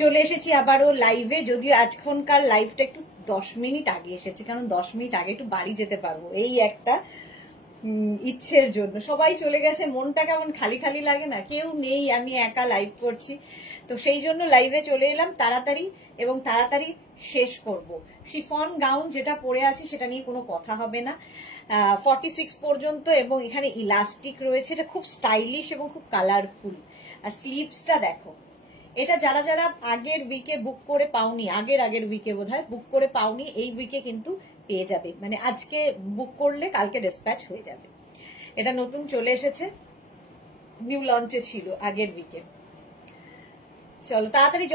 চলে এসেছি আবারও লাইভে, যদিও আজখনকার লাইভটা একটু 10 মিনিট আগে এসেছে, কারণ 10 মিনিট আগে একটু বাড়ি যেতে পারবো এই একটা ইচ্ছের জন্য। সবাই চলে গেছে, মনটা কেমন খালি খালি লাগে না, কেউ নেই, আমি একা লাইভ করছি, তো সেই জন্য লাইভে চলে এলাম তাড়াতাড়ি, এবং তাড়াতাড়ি শেষ করব। শিফন গাউন যেটা পরে আছে সেটা নিয়ে কোনো কথা হবে না, 46 পর্যন্ত, এবং এখানে ইলাস্টিক রয়েছে, এটা খুব স্টাইলিশ এবং খুব কালারফুল। আর স্লিভসটা দেখো, এটা যারা যারা আগের উইকে বুক করে পাওনি, আগের উইকে বোধহয় বুক করে পাওনি, এই উইকে কিন্তু পেয়ে যাবে, মানে আজকে বুক করলে কালকে ডিসপ্যাচ হয়ে যাবে। এটা নতুন চলে এসেছে, নিউ লঞ্চে ছিল আগের উইকে। চলো তাড়াতাড়ি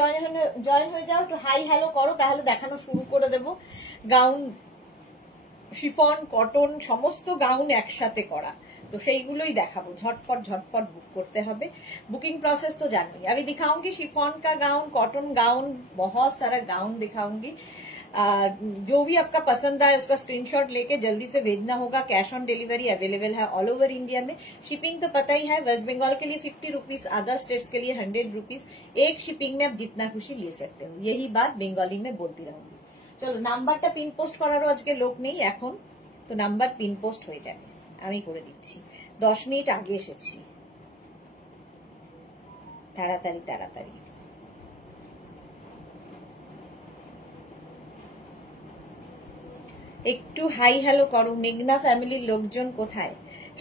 জয়েন হয়ে যাও, একটু হাই হ্যালো করো, তাহলে দেখানো শুরু করে দেব। গাউন, শিফন, কটন, সমস্ত গাউন একসাথে করা, तो সেইগুলোই দেখাবো। झटपट झटपट बुक करते হবে, बुकिंग प्रोसेस तो जानोगी। अभी दिखाऊंगी शिफॉन का गाउन, कॉटन गाउन, बहुत सारा गाउन दिखाऊंगी। जो भी आपका पसंद आए उसका स्क्रीनशॉट लेके जल्दी से भेजना होगा। कैश ऑन डिलीवरी अवेलेबल है ऑल ओवर इंडिया में। शिपिंग तो पता ही है, वेस्ट बंगाल के लिए 50 रुपीज, अदर स्टेट्स के लिए 100 रुपीज। एक शिपिंग में आप जितना खुशी ले सकते हो, यही बात बंगाली में बोलती रहूंगी। चलो नाम्बारটা पिन पोस्ट করারও আজকে লোক নেই এখন, তো নাম্বার পিন পোস্ট হয়ে যাবে, আমি করে দিচ্ছি। 10 মিনিট আগে এসেছি, তাড়াতাড়ি তাড়াতাড়ি। একটু হাই হ্যালো করো। মেঘনা ফ্যামিলির লোকজন কোথায়?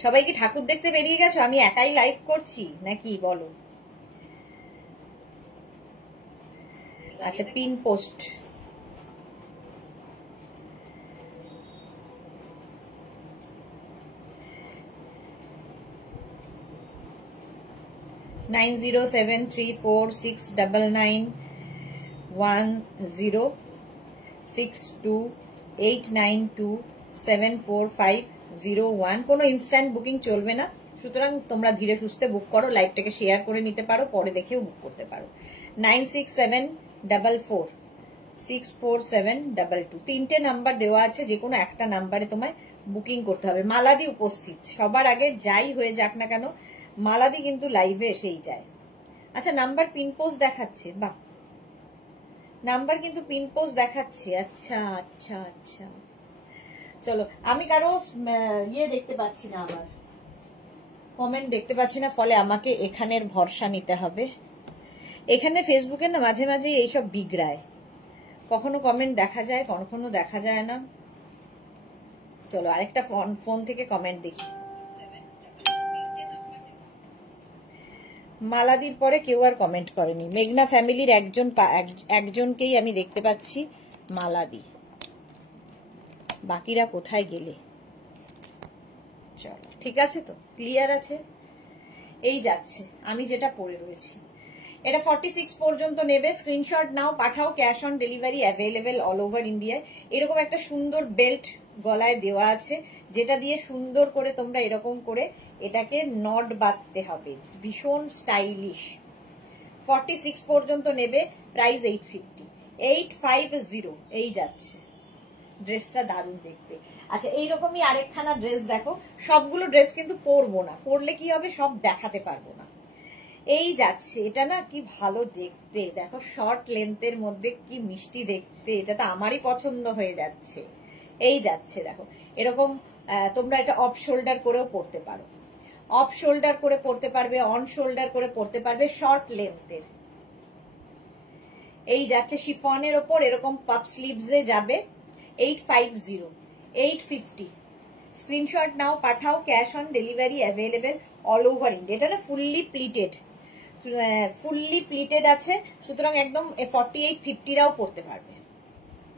সবাই কি ঠাকুর দেখতে বেরিয়ে গেছো? আমি একাই লাইভ করছি নাকি বলো? আচ্ছা, পিন পোস্ট नाइन 0734699106289274501। কোনো ইনস্ট্যান্ট বুকিং চলবে না, সুতরাং তোমরা ধীরে সুস্থে বুক করো, লাইভটাকে শেয়ার করে নিতে পারো, পরে দেখেও বুক করতে পারো। 9674464722 তিনটে নাম্বার দেওয়া আছে, যে কোনো একটা নাম্বারে তোমায় বুকিং করতে হবে। মালাদি উপস্থিত, সবার আগে যাই হয়ে যাক না কেন মালাদি কিন্তু লাইভে এসেই যায়। আচ্ছা, নাম্বার পিন পোস্ট দেখাচ্ছে, বাহ, নাম্বার কিন্তু পিন পোস্ট দেখাচ্ছে। আচ্ছা আচ্ছা আচ্ছা, চলো। আমি কারো ইয়ে দেখতে পাচ্ছি না, আবার কমেন্ট দেখতে পাচ্ছি না, ফলে আমাকে এখানের ভরসা নিতে হবে। এখানে ফেসবুকে না মাঝে মাঝে এইসব বিগড়ায়, কখনো কমেন্ট দেখা যায়, কখনো দেখা যায় না। চলো আরেকটা ফোন থেকে কমেন্ট দেখি। মালাদির পরে কেউ আর কমেন্ট করেনি। মেঘনা ফ্যামিলির একজনকেই আমি দেখতে পাচ্ছি, মালাদি। বাকিরা কোথায় গেলে? চলো ঠিক আছে, তো ক্লিয়ার আছে। এই যাচ্ছে, আমি যেটা পরে রয়েছি, এটা 46 পর্যন্ত নেবে। স্ক্রিনশট নাও, পাঠাও, cash on delivery available all over ইন্ডিয়ায়। এরকম একটা সুন্দর বেল্ট গলায় দেওয়া আছে, যেটা দিয়ে সুন্দর করে তোমরা এরকম করে এটাকে নট বাঁধতে হবে, ভীষণ স্টাইলিশ। 46 পর্যন্ত নেবে, প্রাইস 850। এই যাচ্ছে, ড্রেসটা দারুণ দেখতে। আচ্ছা, এইরকমই আরেকখানা ড্রেস দেখো, সবগুলো ড্রেস কিন্তু পরবো না, পরলে কি হবে সব দেখাতে পারবো না। এই যাচ্ছে, এটা না কি ভালো দেখতে, দেখো শর্ট লেন্থের মধ্যে কি মিষ্টি দেখতে, এটা তো আমারই পছন্দ হয়ে যাচ্ছে। এই যাচ্ছে দেখো, এরকম তোমরা এটা অফ শোল্ডার করেও পরতে পারো, অফ শোল্ডার করে পরতে পারবে, অন শোল্ডার করে পরতে পারবে, শর্ট লেন্থের। এই যাচ্ছে শিফনের ওপর, এরকম পাপ স্লিভসে যাবে। 850। স্ক্রিনশট নাও, পাঠাও, cash on delivery available all over India. এটা না ফুললি প্লিটেড আছে, সুতরাং একদম 48-50রাও পরতে পারবে,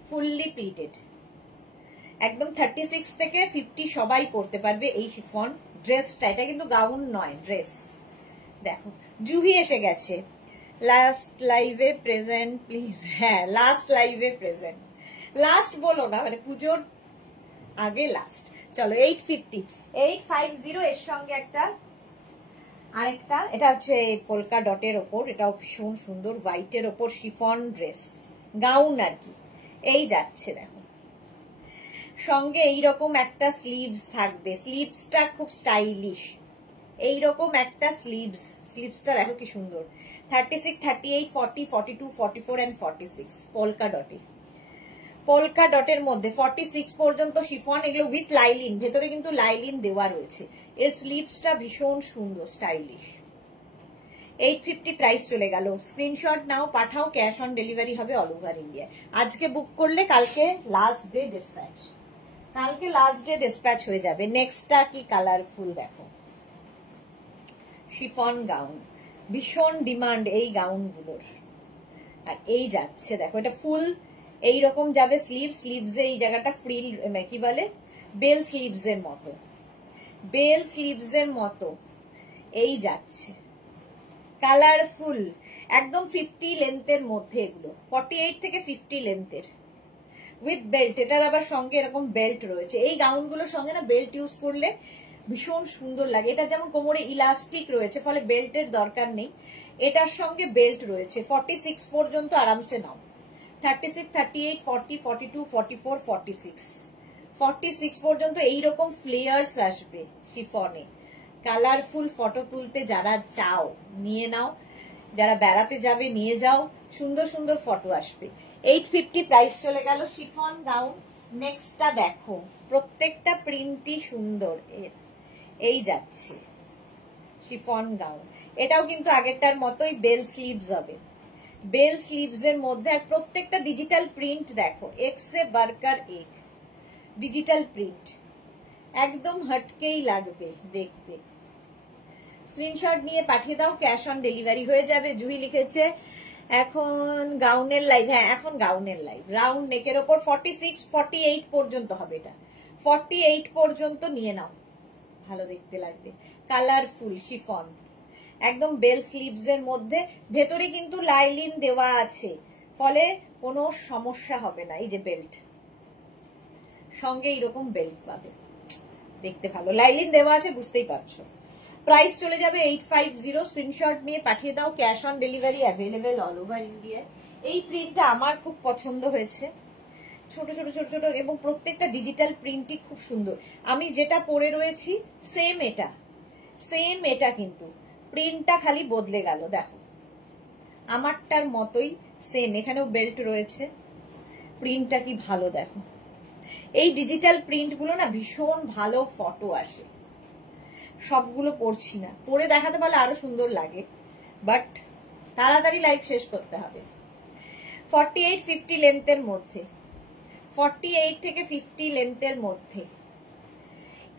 ফুললি প্লিটেড। একদম 36 থেকে 50 সবাই পরতে পারবে এই শিফন ড্রেসটা। এটা কিন্তু গাউন নয়, ড্রেস। দেখো জুহি এসে গেছে, লাস্ট লাইভে প্রেজেন্ট প্লিজ। হ্যাঁ, লাস্ট লাইভে প্রেজেন্ট, লাস্ট বলো না, মানে পুজোর আগে লাস্ট। চলো 850 এর সঙ্গে আরেকটা, এটা হচ্ছে পোলকা ডটের ওপর, এটাও ভীষণ সুন্দর, হোয়াইটের ওপর শিফন ড্রেস, গাউন আর কি। এই যাচ্ছে দেখো, সঙ্গে এইরকম একটা স্লিভস থাকবে, স্লিভসটা খুব স্টাইলিশ। এইরকম একটা স্লিভসটা দেখো কি সুন্দর, 36, 38, 40, 42, 44 and 46 পোলকা ডটে। পোলকা ডটের মধ্যে 46 পর্যন্ত শিফন, এগুলো উইথ লাইলিন, ভেতরে কিন্তু লাইলিন দেওয়া রয়েছে। এর স্লিভসটা ভীষণ সুন্দর, স্টাইলিশ। 850 প্রাইস চলে গেল। স্ক্রিনশট নাও, পাঠাও, ক্যাশ অন ডেলিভারি হবে অল ওভার ইন্ডিয়া। আজকে বুক করলে কালকে লাস্ট ডে ডিসপ্যাচ, কালকে লাস্ট ডে ডিসপ্যাচ হয়ে যাবে। নেক্সটটা কি কালারফুল দেখো, শিফন গাউন, ভীষণ ডিমান্ড এই গাউনগুলোর। আর এই যাচ্ছে দেখো, এটা ফুল এইরকম যাবে স্লিভ, স্লিভসে এই জায়গাটা ফ্রিল, কি বলে, বেল স্লিভস এর মতো, বেল স্লিভস এর মতো এই যাচ্ছে, কালারফুল, একদম 50 লেন্থের মধ্যে, এগুলো 48 থেকে 50 লেন্থের উইথ বেল্ট। এটার আবার সঙ্গে এরকম বেল্ট রয়েছে। এই গাউনগুলোর সঙ্গে না বেল্ট ইউজ করলে ভীষণ সুন্দর লাগে। এটা যেমন কোমরে ইলাস্টিক রয়েছে, ফলে বেল্টের দরকার নেই, এটার সঙ্গে বেল্ট রয়েছে। 46 পর্যন্ত আরামসে নাও, 36, 38, 40, 42, 44, 46, 46 পর্যন্ত এইরকম ফ্লেয়ার্স আসবে শিফনে। কালারফুল ফটো তুলতে যারা চাও নিয়ে নাও, যারা বেড়াতে যাবে নিয়ে যাও, সুন্দর সুন্দর ফটো আসবে। 850 প্রাইস চলে গেল শিফন গাউন। নেক্সটটা দেখো, প্রত্যেকটা প্রিন্টই সুন্দর এর, এই যাচ্ছে শিফন গাউন। এটাও কিন্তু আগেরটার মতোই বেল স্লিভস হবে, বেল স্লিভস এর মধ্যে। আর প্রত্যেকটা ডিজিটাল প্রিন্ট দেখো, এক সে বারকার এক ডিজিটাল প্রিন্ট, একদম হটকেই লাগবে দেখতে। স্ক্রিনশট নিয়ে পাঠিয়ে দাও, ক্যাশ অন ডেলিভারি হয়ে যাবে। জুহি লিখেছে এখন গাউনের লাইভ, হ্যাঁ এখন গাউনের লাইভ। রাউন্ড নেকের ওপর 46, 48 পর্যন্ত হবে, এটা 48 পর্যন্ত নিয়ে নাও, ভালো দেখতে লাগবে। কালারফুল শিফন, একদম বেল স্লিভস এর মধ্যে, ভেতরে কিন্তু লাইলিন দেওয়া আছে, ফলে কোনো সমস্যা হবে না। এই যে বেল্ট, সঙ্গে এইরকম বেল্ট পাবে, দেখতে ভালো, লাইলিন দেওয়া আছে, বুঝতেই পারছো। প্রাইস চলে যাবে 850। স্ক্রিনশট নিয়ে পাঠিয়ে দাও, cash on delivery available all over India. এই প্রিন্টটা আমার খুব পছন্দ হয়েছে, ছোট ছোট ছোট ছোট, এবং প্রত্যেকটা ডিজিটাল প্রিন্টই খুব সুন্দর। আমি যেটা পরে রয়েছি সেম এটা, সেম এটা, কিন্তু প্রিন্টটা খালি বদলে গেল। দেখো আমারটার মতোই সেম, এখানেও বেল্ট রয়েছে, প্রিন্টটা কি ভালো দেখো। এই ডিজিটাল প্রিন্টগুলো না ভীষণ ভালো ফটো আসে। সবগুলো পরছি না, পরে দেখাতে পারলে আরো সুন্দর লাগে, বাট তাড়াতাড়ি লাইভ শেষ করতে হবে। 48, 50 লেন্থের মধ্যে, 48 থেকে 50 লেন্থের মধ্যে।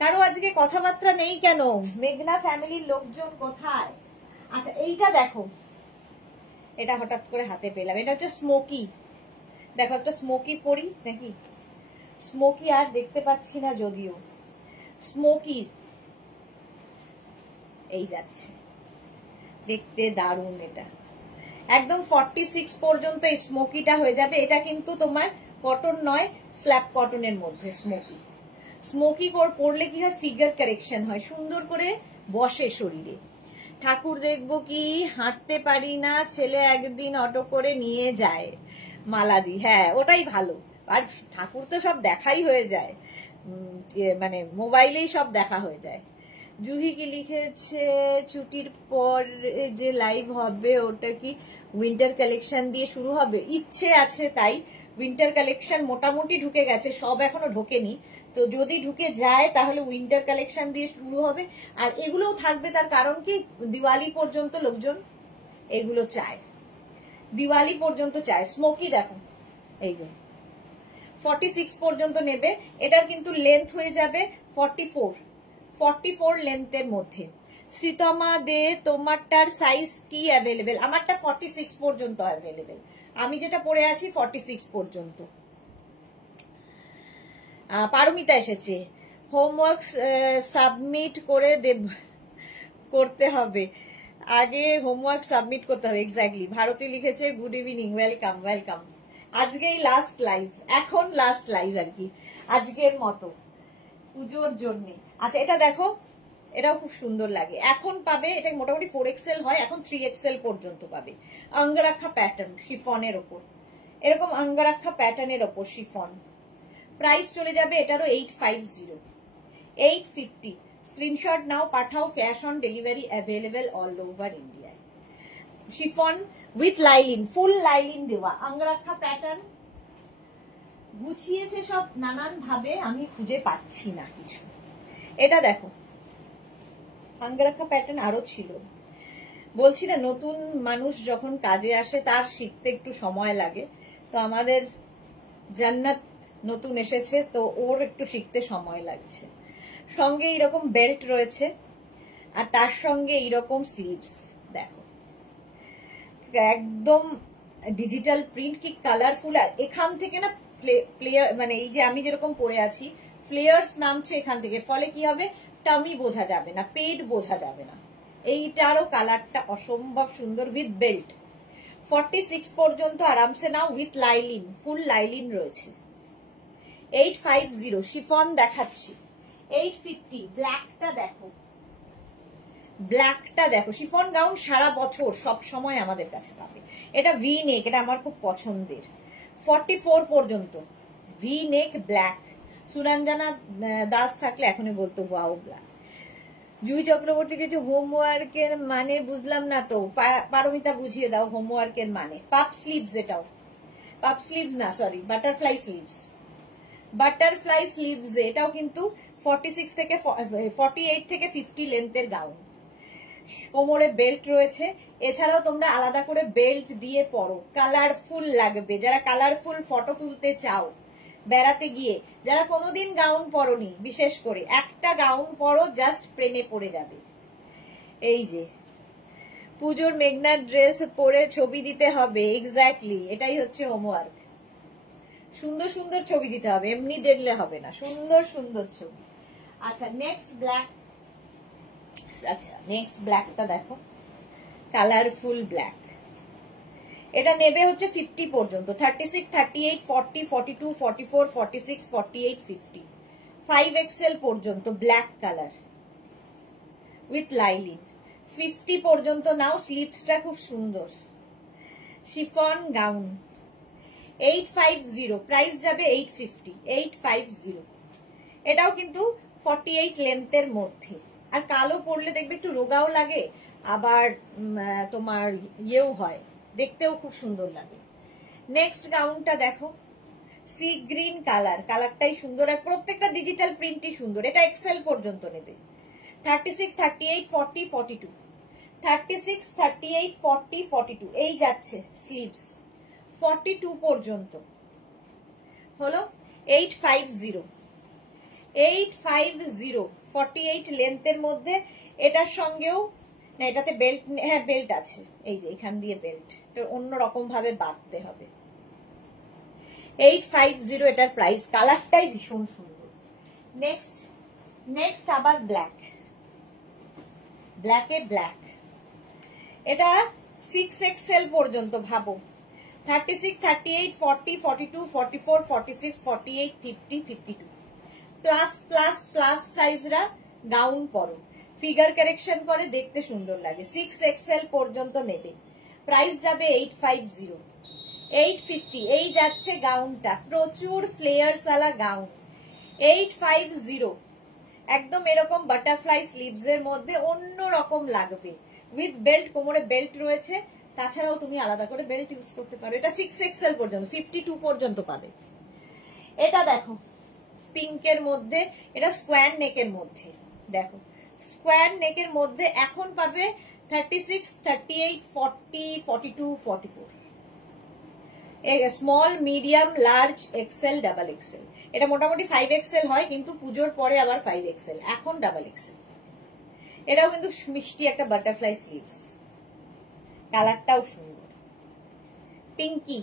কারো আজকে কথাবার্তা নেই কেন? মেঘনা ফ্যামিলির লোকজন কোথায়? আচ্ছা এইটা দেখো, এটা হঠাৎ করে হাতে পেলাম, এটা হচ্ছে স্মোকি। দেখো একটা স্মোকি পরি নাকি, স্মোকি আর দেখতে পাচ্ছি না যদিও, স্মোকি এই যাচ্ছে, দেখতে দারুণ। এটা একদম 46 পর্যন্ত এই স্মোকিটা হয়ে যাবে। এটা কিন্তু তোমার কটন নয়, স্ল্যাব কটনের মধ্যে স্মোকি। স্মোকি পরলে কি হয়, ফিগার কারেকশন হয়, সুন্দর করে বসে শরীরে। ঠাকুর দেখবো কি, হাঁটতে পারি না, ছেলে একদিন অটো করে নিয়ে যায়, মালাদি, হ্যাঁ ওটাই ভালো। আর ঠাকুর তো সব দেখাই হয়ে যায়, মানে মোবাইলেই সব দেখা হয়ে যায়। জুহি কি লিখেছে, ছুটির পর যে লাইভ হবে ওটা কি উইন্টার কালেকশন দিয়ে শুরু হবে? ইচ্ছে আছে তাই। উইন্টার কালেকশন মোটামুটি ঢুকে গেছে, সব এখনো ঢোকেনি, তো যদি ঢুকে যায় তাহলে উইন্টার কালেকশন দিয়ে শুরু হবে। আর এগুলোও থাকবে, তার কারণ কি, দিওয়ালি পর্যন্ত লোকজন এগুলো চায়, দিওয়ালি পর্যন্ত চায়। স্মোকি দেখো, এই যে 46 পর্যন্ত নেবে। এটার কিন্তু লেন্থ হয়ে যাবে 44 লেন্থের মধ্যে। শ্রীতমা দে, তোমারটার সাইজ কি অ্যাভেলেবেল? আমারটা 46 পর্যন্ত অ্যাভেলেবেল, আমি যেটা পরে আছি 46 পর্যন্ত। পারমিতা এসেছে, হোমওয়ার্ক সাবমিট করে করতে হবে, আগে হোমওয়ার্ক সাবমিট করতে হবে। এক্স্যাক্টলি। ভারতী লিখেছে গুড ইভিনিং, ওয়েলকাম ওয়েলকাম। আজকেই লাস্ট লাইভ, এখন লাস্ট লাইভ আর কি আজকের মতো পুজোর জন্য। আচ্ছা এটা দেখো, এটাও খুব সুন্দর লাগে, এখন পাবে। এটা মোটামুটি 4XL হয়, এখন 3XL পর্যন্ত পাবে। অঙ্গরাক্ষা প্যাটার্ন শিফনের ওপর, এরকম অঙ্গরাক্ষা প্যাটার্নের ওপর শিফন। প্রাইস চলে যাবে এটারও 850, 850। স্ক্রিনশট নাও, পাঠাও, cash on delivery available all over ইন্ডিয়ায়। Chiffon with lining, full lining দেওয়া আঙ্গরাক্ষা প্যাটার্ন। গুছিয়েছে সব নানান ভাবে, আমি খুঁজে পাচ্ছি না কিছু। এটা দেখো আঙ্গরাক্ষা প্যাটার্ন আরো ছিল। বলছি না, নতুন মানুষ যখন কাজে আসে তার শিখতে একটু সময় লাগে। তো আমাদের জান্নাত নতুন এসেছে, তো ওর একটু শিখতে সময় লাগছে। সঙ্গে এইরকম বেল্ট রয়েছে, আর তার সঙ্গে এইরকম স্লিভস। দেখো একদম ডিজিটাল প্রিন্ট, কি কালারফুল। আর এখান থেকে না প্লেয়ার, মানে এই যে আমি যেরকম পরে আছি, ফ্লেয়ার্স নামছে এখান থেকে, ফলে কি হবে, টামি বোঝা যাবে না, পেট বোঝা যাবে না। এইটারও কালারটা অসম্ভব সুন্দর, উইথ বেল্ট। 46 পর্যন্ত আরামসে নাও, উইথ লাইলিন, ফুল লাইলিন রয়েছে। 850 শিফন দেখাচ্ছি। 850 ব্ল্যাকটা দেখো, ব্ল্যাকটা দেখো। শিফন গাউন সারা বছর সব সময় আমাদের কাছে পাবে। এটা ভি নেক, এটা আমার খুব পছন্দের। 44 পর্যন্ত ভি নেক ব্ল্যাক। সুরঞ্জনা দাস থাকলে এখনই বলতো ওয়াও ব্ল্যাক। জুই চক্রবর্তী কিছু হোমওয়ার্কের মানে বুঝলাম না তো, পারমিতা বুঝিয়ে দাও হোমওয়ার্কের মানে। পাপ স্লিভস, এটাও পাপ স্লিভস না, sorry butterfly sleeves. Butterfly sleeves এটাও কিন্তু 46 থেকে 48 থেকে 50 লেন্থের গাউন। কোমরে বেল্ট রয়েছে। এছাড়াও তোমরা আলাদা করে বেল্ট দিয়ে পরো, কালারফুল লাগবে। যারা কালারফুল ফটো তুলতে চাও বেড়াতে গিয়ে, যারা কোনোদিন গাউন পরোনি, বিশেষ করে একটা গাউন পরো, জাস্ট প্রেমে পড়ে যাবে। এই যে পুজোর মেঘনার ড্রেস পরে ছবি দিতে হবে, এক্স্যাক্টলি এটাই হচ্ছে হোমওয়ার্ক। সুন্দর সুন্দর ছবি দিতে হবে, এমনি দেখলে হবে না, সুন্দর সুন্দর ছবি। আচ্ছা নেক্সট ব্ল্যাক। আচ্ছা নেক্সট ব্ল্যাকটা দেখো, কালারফুল ব্ল্যাক। এটা নেবে হচ্ছে 50 পর্যন্ত, 36, 38, 40, 42, 44, 46, 48, 50, 5XL পর্যন্ত ব্ল্যাক কালার উইথ লাইলিন। 50 পর্যন্ত নাও, স্লিভসটা খুব সুন্দর। শিফন গাউন 850, প্রাইস যাবে 850, 850। এটাও কিন্তু 48 লেন্থের মধ্যে। আর কালো পরলে দেখবে একটু রোগাও লাগে, আবার তোমার ইয়েও হয়, দেখতেও খুব সুন্দর লাগে। নেক্সট গাউনটা দেখো, সি গ্রিন কালার, কালারটাই সুন্দর, আর প্রত্যেকটা ডিজিটাল প্রিন্টই সুন্দর। এটা এক্সেল পর্যন্ত নেবে। 36, 38, 40, 42, 36, 38, 40, 42 এই যাচ্ছে স্লিভস। 42 পর্যন্ত হলো 850, 850, 48 লেন্থের মধ্যে। এটার সঙ্গেও না, এটাতে বেল্ট, হ্যাঁ বেল্ট আছে, এই যে এখান দিয়ে বেল্ট, অন্য রকম ভাবে বাঁধতে হবে। 850 এটার প্রাইস। কালারটাই ভীষণ সুন্দর। নেক্সট নেক্সট আবার ব্ল্যাক, ব্ল্যাকে ব্ল্যাক। এটা 6XL পর্যন্ত, ভাবো 36, 38, 40, 42, 44, 46, 48, 50, 52 প্লাস প্লাস প্লাস সাইজরা গাউন পরো, ফিগার কারেকশন করে দেখতে সুন্দর লাগে। 6XL পর্যন্ত নেবে, প্রাইস যাবে 850, 850 এই যাচ্ছে গাউনটা, প্রচুর ফ্লেয়ার্স वाला গাউন। 850 একদম এরকম বাটারফ্লাই স্লিভস এর মধ্যে, অন্য রকম লাগবে, উইথ বেল্ট, কোমরে বেল্ট রয়েছে। তাছাড়াও তুমি আলাদা করে বেল্ট ইউজ করতে পারো। এটা 6XL পর্যন্ত, 52 পর্যন্ত পাবে। এটা দেখো পিঙ্কের মধ্যে, এটা স্কোয়ার নেকের মধ্যে, দেখো স্কোয়ার নেকের মধ্যে এখন পাবে 36, 38, 40, 42, 44, small, medium, large, XL, double XL. এটা মোটামুটি 5XL হয়, কিন্তু পুজোর পরে আবার 5XL, এখন ডাবল এক্সেল। এটাও কিন্তু মিষ্টি একটা বাটারফ্লাই স্লিভস, কালারটাও সুন্দর, পিঙ্কি।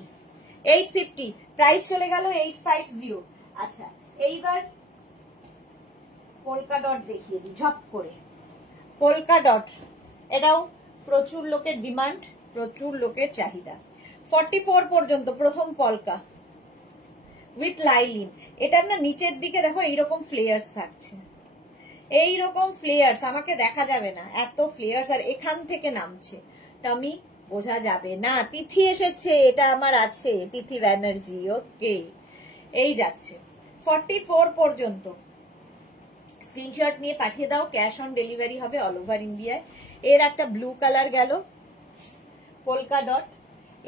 850, প্রাইস চলে গেল 850। আচ্ছা এইবার পোলকা ডট দেখিয়ে দিই ঝপ করে। পোলকা ডট, এটাও প্রচুর লোকের ডিমান্ড, প্রচুর লোকের চাহিদা। 44 পর্যন্ত প্রথম পলকা উইথ লাইলিন। এটার না নিচের দিকে দেখো এইরকম ফ্লেয়ার্স থাকছে, এইরকম ফ্লেয়ার্স, আমাকে দেখা যাবে না এত ফ্লেয়ার্স, আর এখান থেকে নামছে, টামি বোঝা যাবে না। তিথি এসেছে, এটা আমার আছে, তিথি ব্যানার্জি, ওকে এই যাচ্ছে 44 পর্যন্ত। স্ক্রিনশট নিয়ে পাঠিয়ে দাও, ক্যাশ অন ডেলিভারি হবে অল ওভার ইন্ডিয়ায়। এর একটা ব্লু কালার গেল, পোলকা ডট।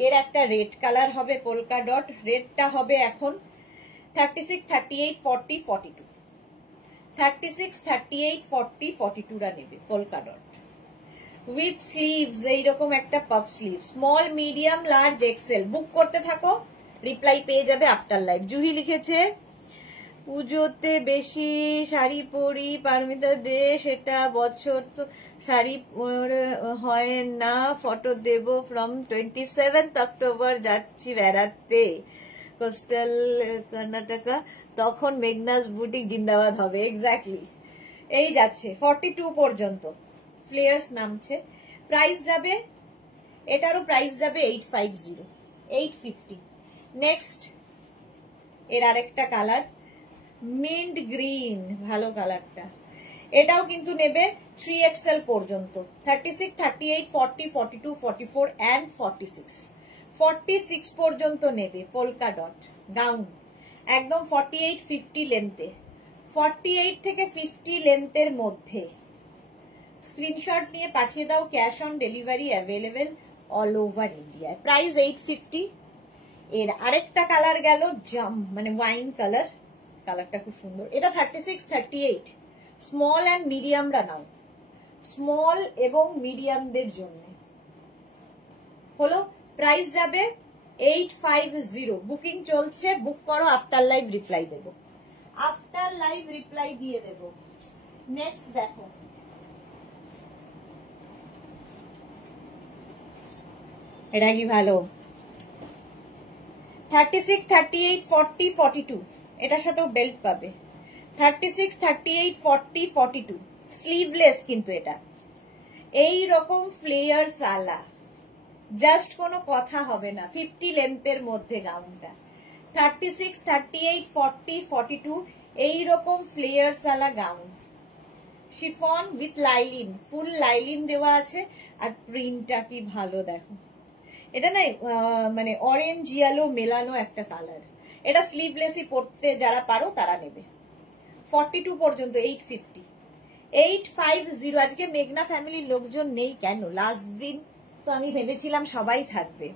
এর একটা রেড কালার হবে পোলকা ডট, রেডটা হবে এখন 36, 38, 40, 42, 36, 38, 40, 42 টা নেবে পোলকা ডট উইথ স্লিভস, এইরকম একটা puff sleeve, small medium large XL. Book করতে থাকো, রিপ্লাই পেয়ে যাবে আফটার লাইভ। জুহি লিখেছে পুজোতে বেশি শাড়ি পরি, পারমিতা দে, সেটা বছর তো শাড়ি হয় না, ফটো দেব ফ্রম 27 অক্টোবর যাচ্ছি বেড়াতে কোস্টাল কর্ণাটকা, তখন মেঘনাস বুটিক জিন্দাবাদ হবে। এক্স্যাক্টলি, এই যাচ্ছে 42 পর্যন্ত ফ্লেয়ার্স নামছে। প্রাইস যাবে, এটারও প্রাইস যাবে 850, 850। নেক্সট এর আরেকটা কালার মিন্ট গ্রিন, ভালো কালারটা, এটাও কিন্তু নেবে 3XL পর্যন্ত, 36, 38, 40, 42, 44 and 46, 46 পর্যন্ত নেবে পোলকা ডট গাউন, একদম 48, 50 লেন্থে, 48 থেকে 50 লেন্থের মধ্যে। স্ক্রিনশট নিয়ে পাঠিয়ে দাও, cash on delivery available all over India. Price 850। এর আরেকটা কালার গেল জাম, মানে ওয়াইন কালার, কালারটা খুব সুন্দর। এটা 36, 38 স্মল অ্যান্ড মিডিয়ামরা নাও, স্মল এবং মিডিয়ামদের জন্য হলো। প্রাইস যাবে 850। বুকিং চলছে, বুক করো, আফটার লাইভ রিপ্লাই দেবো, আফটার লাইভ রিপ্লাই দিয়ে দেব। নেক্সট দেখো, এটা কি ভালো, 36, 38, 40, 42, এটার সাথেও বেল্ট পাবে। 36, 38, 40, 42 স্লিভলেস, কিন্তু এটা এই রকম ফ্লেয়ার্স আলা, জাস্ট কোনো কথা হবে না। 50 লেন্থের মধ্যে গাউনটা, 36, 38, 40, 42 এইরকম ফ্লেয়ার্স আলা gown, chiffon with lining, full lining দেওয়া আছে। আর প্রিন্টটা কি ভালো দেখো, এটা না মানে অরেঞ্জ ইয়েলো মেলানো একটা কালার। এটা স্লিভলেসই পরতে যারা পারো তারা নেবে। 42 পর্যন্ত 850, 850। আজকে মেঘনা ফ্যামিলির লোকজন নেই কেন, লাস্ট দিন তো আমি ভেবেছিলাম সবাই থাকবে।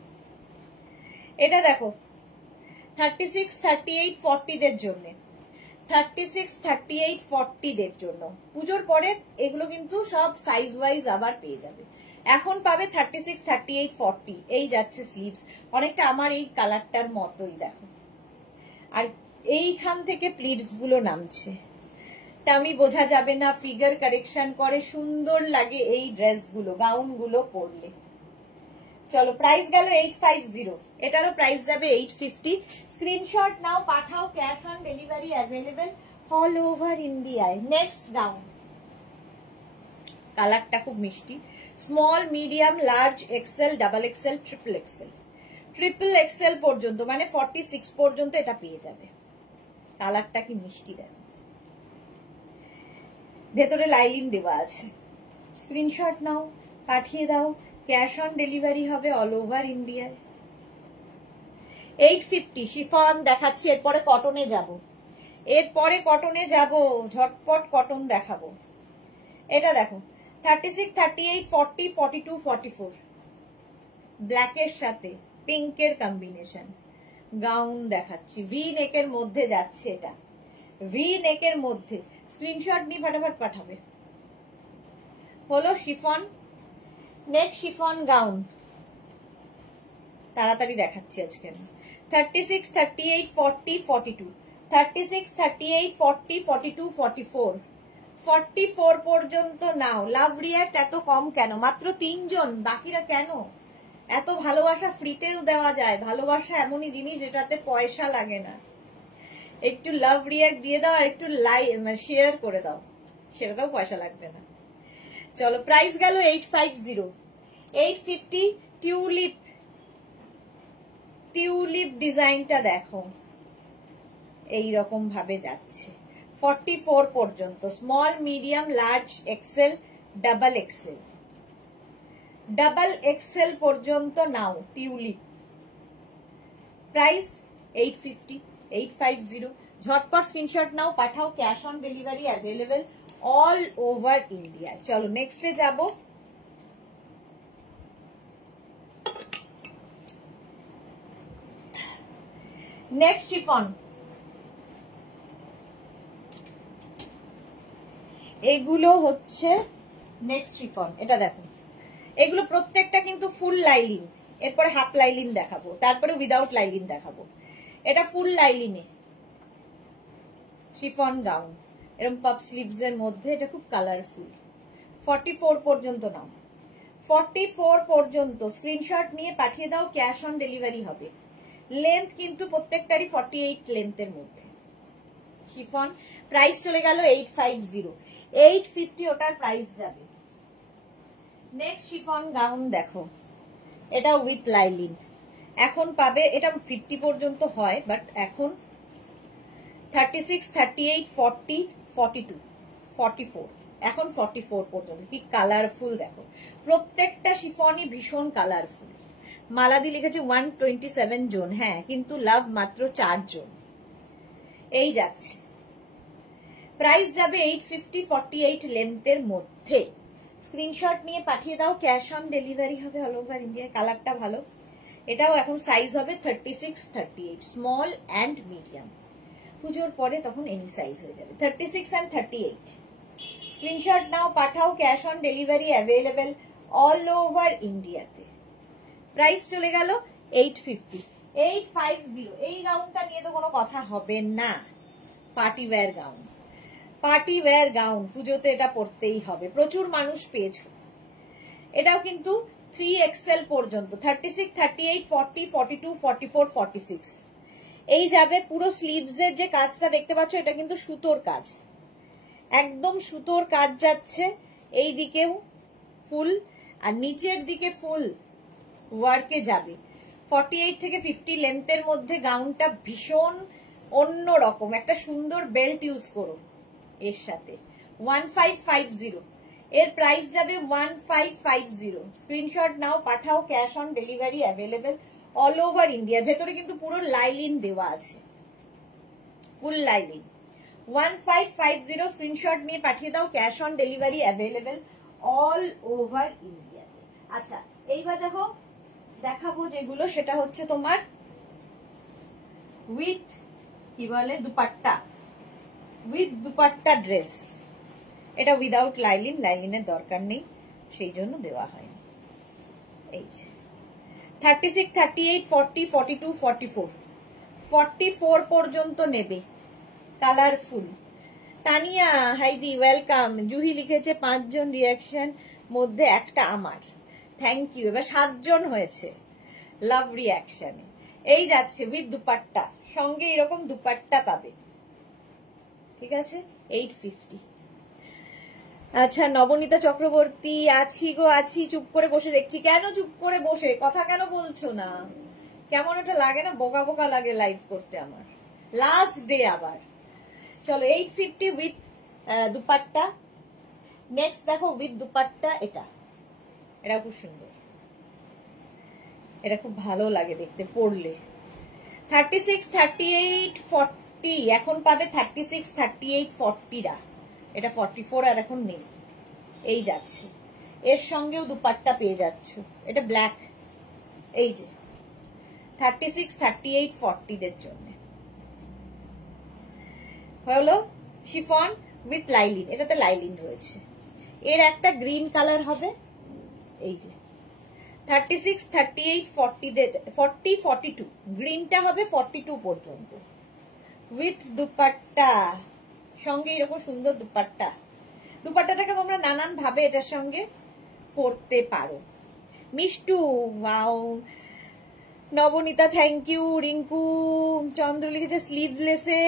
এটা দেখো 36, 38, 40 দের জন্য, 36, 38, 40 দের জন্য। পুজোর পরে এগুলো কিন্তু সব সাইজ ওয়াইজ আবার পেয়ে যাবে। এখন পাবে 36, 38, 40। এই যাচ্ছে স্লিভস, অনেকটা আমার এই কালারটার মতোই দেখো। আর এইখান থেকে প্লিটস গুলো নামছে, টামি বোঝা যাবে না, ফিগার কারেকশন করে, সুন্দর লাগে এই ড্রেসগুলো, গাউনগুলো পরলে। চলো, প্রাইস গেল 850, এটারও প্রাইস যাবে 850। স্ক্রিনশট নাও, পাঠাও, cash on delivery available all over ইন্ডিয়ায়। নেক্সট গাউন, কালারটা খুব মিষ্টি, small medium large XL double XL triple Excel, triple Excel পর্যন্ত, মানে 46 পর্যন্ত এটা পেয়ে যাবে। কালারটা কি মিষ্টি দেন, ভেতরে লাইলিন দেওয়া আছে। স্ক্রিনশট নাও, পাঠিয়ে দাও, ক্যাশ অন ডেলিভারি হবে অল ওভার ইন্ডিয়ায়। 850 শিফন দেখাচ্ছি, এরপরে কটনে যাব, এরপরে কটনে যাব, ঝটপট কটন দেখাবো। এটা দেখো 36, 38, 40, 42, 44 ব্ল্যাকের সাথে পিঙ্কের কম্বিনেশন গাউন দেখাচ্ছি, ভি নেকের মধ্যে যাচ্ছে, এটা ভি নেকের মধ্যে। স্ক্রিনশট নিয়ে ফটাফট পাঠাবে। হলো শিফন নেক, শিফন গাউন, তাড়াতাড়ি দেখাচ্ছি আজকে। 36, 38, 40, 42, 36, 38, 40, 42, 44, 44 পর্যন্ত নাও। লাভ রিয়াক্ট এত কম কেন, মাত্র 3 জন, বাকিরা কেন? এত ভালোবাসা ফ্রিতেও দেওয়া যায়, ভালোবাসা এমনই জিনিস যেটাতে পয়সা লাগে না। একটু লাভ রিয়াক্ট দিয়ে দাও, আর একটু শেয়ার করে দাও, সেটাতেও পয়সা লাগবে না। চলো, প্রাইস গেল 850, 850। টিউলিপ, টিউলিপ ডিজাইনটা দেখো, এইরকম ভাবে যাচ্ছে 44 পর্যন্ত, small medium large XL double Excel, double Excel পর্যন্ত নাও টিউলিপ। প্রাইস 850, 850। ঝটপট স্ক্রিনশট নাও, পাঠাও, cash on delivery available all over India. চলো নেক্সটে যাব। নেক্সট শিফন, এগুলো হচ্ছে নেক্সট শিফন। এটা দেখো, এগুলো প্রত্যেকটা কিন্তু ফুল লাইলিন, এরপরে হাফ লাইলিন দেখাবো, তারপরে উইদাউট লাইলিন দেখাবো। এটা ফুল লাইলিনে শিফন গাউন, এরকম পাপ স্লিভস এর মধ্যে, এটা খুব কালারফুল। 44 পর্যন্ত নাও, 44 পর্যন্ত স্ক্রিনশট নিয়ে পাঠিয়ে দাও, ক্যাশ অন ডেলিভারি হবে। লেন্থ কিন্তু প্রত্যেকটারই 48 লেন্থের মধ্যে শিফন। প্রাইস চলে গেল 850, 850 ওটার প্রাইস যাবে। নেক্সট শিফন গাউন দেখো, এটা উইথ লাইলিন, এখন পাবে, এটা 50 পর্যন্ত হয়, বাট এখন 36, 38, 40, 42, 44, এখন 44 পর্যন্ত। কি কালারফুল দেখো, প্রত্যেকটা শিফনই ভীষণ কালারফুল। মালাদি লিখেছে 127 জোন, হ্যাঁ কিন্তু লাভ মাত্র 4 জোন। এই যাচ্ছে, প্রাইস যাবে 850, 48 লেন্থের মধ্যে। স্ক্রিনশট নিয়ে পাঠিয়ে দাও, ক্যাশ অন ডেলিভারি হবে অল ওভার ইন্ডিয়া। কালারটা ভালো, এটাও এখন সাইজ হবে 36, 38, স্মল অ্যান্ড মিডিয়াম। পুজোর পরে তখন এনি সাইজ হয়ে যাবে, 36 and 38। স্ক্রিনশট নাও, পাঠাও, cash on delivery available all over ইন্ডিয়াতে। প্রাইস চলে গেল 850, 850। এই গাউনটা নিয়ে তো কোনো কথা হবে না, party wear gown, party wear gown, পুজোতে এটা পরতেই হবে, প্রচুর মানুষ পেয়েছো। এটাও কিন্তু 3XL পর্যন্ত, 36, 38, 40, 42, 44, 46 এই যাবে। পুরো স্লিভস এর যে কাজটা দেখতে পাচ্ছ, এটা কিন্তু সুতোর কাজ, একদম সুতোর কাজ যাচ্ছে। এই দিকেও ফুল আর নিচের দিকে ফুল ওয়ার্কে যাবে। 48 থেকে 50 লেন্থের মধ্যে গাউনটা ভীষণ অন্যরকম, একটা সুন্দর বেল্ট ইউজ করো এর সাথে। 1550, এর প্রাইস যাবে 1550। স্ক্রিনশট নাও, পাঠাও, cash on delivery available all over India. ভেতরে কিন্তু পুরো লাইলিন দেওয়া আছে, ফুল লাইলিন। 1550, স্ক্রিনশট নিয়ে পাঠিয়ে দাও, cash on delivery available all over ইন্ডিয়াতে। আচ্ছা, এইবার দেখো, দেখাবো যেগুলো, সেটা হচ্ছে তোমার উইথ কি বলে দুপাট্টা, উইথ দুপাট্টা ড্রেস। এটা উইদাউট লাইলিন, লাইলিনের দরকার নেই, সেই জন্য দেওয়া হয়। এই 36, 38, 40, 42, 44, 44 পর্যন্ত নেবে, কালারফুল। তানিয়া হাইদি ওয়েলকাম। জুহি লিখেছে 5 জন রিয়াকশন মধ্যে একটা আমার, থ্যাংক ইউ। এবার 7 জন হয়েছে লাভ রিয়াকশনে। এই যাচ্ছে উইথ দুপাট্টা, সঙ্গে এরকম দুপাট্টা পাবে, ঠিক আছে, 850। আচ্ছা, নবনীতা চক্রবর্তী, আছি গো আছি, চুপ করে বসে দেখছি। কেন চুপ করে বসে কথা কেন বলছো না? কেমন একটা লাগে না, বোকা বোকা লাগে লাইভ করতে আমার, লাস্ট ডে আবার। চলো 850 উইথ দুপাট্টা। নেক্সট দেখো উইথ দুপাট্টা, এটা খুব সুন্দর, এটা খুব ভালো লাগে দেখতে পরলে। 36, 38, 40, এখন পাবে 36, 38, 40 এটা 44 আর এখন নেই। এই যাচ্ছে, এর সঙ্গেও দুপাট্টা পেয়ে যাচ্ছ, এটা ব্ল্যাক। এই যে 36, 38, 40 দের জন্য হলো শিফন উইথ লাইলিন। এটাতে লাইলিন রয়েছে। এর একটা গ্রিন কালার হবে, এই যে 36, 38, 40, 42, গ্রিনটা হবে 42 পর্যন্ত উইথ দুপাট্টা, সঙ্গে এরকম সুন্দর দুপাট্টা। দুপাট্টাটাকে তোমরা নানান ভাবে এটার সঙ্গে পরতে পারো। Mishtu wow, Nabanita thank you. Rinku Chandra লিখেছে স্লিভলেসে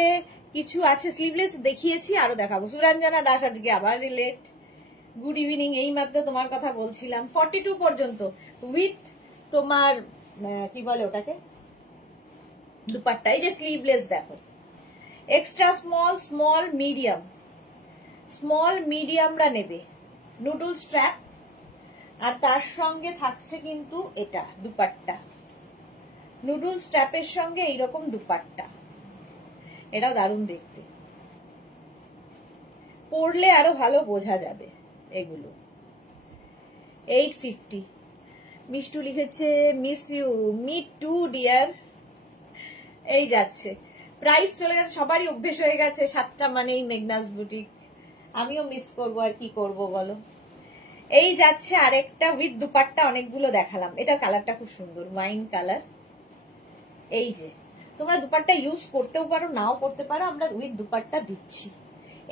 কিছু আছে, স্লিভলেস দেখিয়েছি, আরো দেখাবো। সুরঞ্জনা দাস আজকে আবার রিলেট, গুড ইভিনিং, এই মাত্র তোমার কথা বলছিলাম। 42 পর্যন্ত উইথ তোমার কি বলে ওটাকে দুপাট্টা। এই যে স্লিভলেস দেখো, extra small, small medium, small মিডিয়ামরা নেবে, নুডল স্ট্র্যাপ, আর তার সঙ্গে থাকছে কিন্তু এটা দুপাট্টা, নুডল স্ট্র্যাপের সঙ্গে এইরকম দুপাট্টা। এটাও দারুণ দেখতে, পরলে আরো ভালো বোঝা যাবে এগুলো। 850। মিষ্টু লিখেছে miss you, me too dear. এই যাচ্ছে, প্রাইস চলে গেছে, সবারই অভ্যেস হয়ে গেছে 7টা মানেই মেঘনাস বুটিক, আমিও মিস করবো, আর কি করব বলো। এই যাচ্ছে আরেকটা উইথ দুপাট্টা, অনেকগুলো দেখালাম, এটা কালারটা খুব সুন্দর, ওয়াইন কালার। এই যে তোমরা দুপাট্টা ইউজ করতেও পারো, নাও করতে পারো, আমরা উইথ দুপাট্টা দিচ্ছি।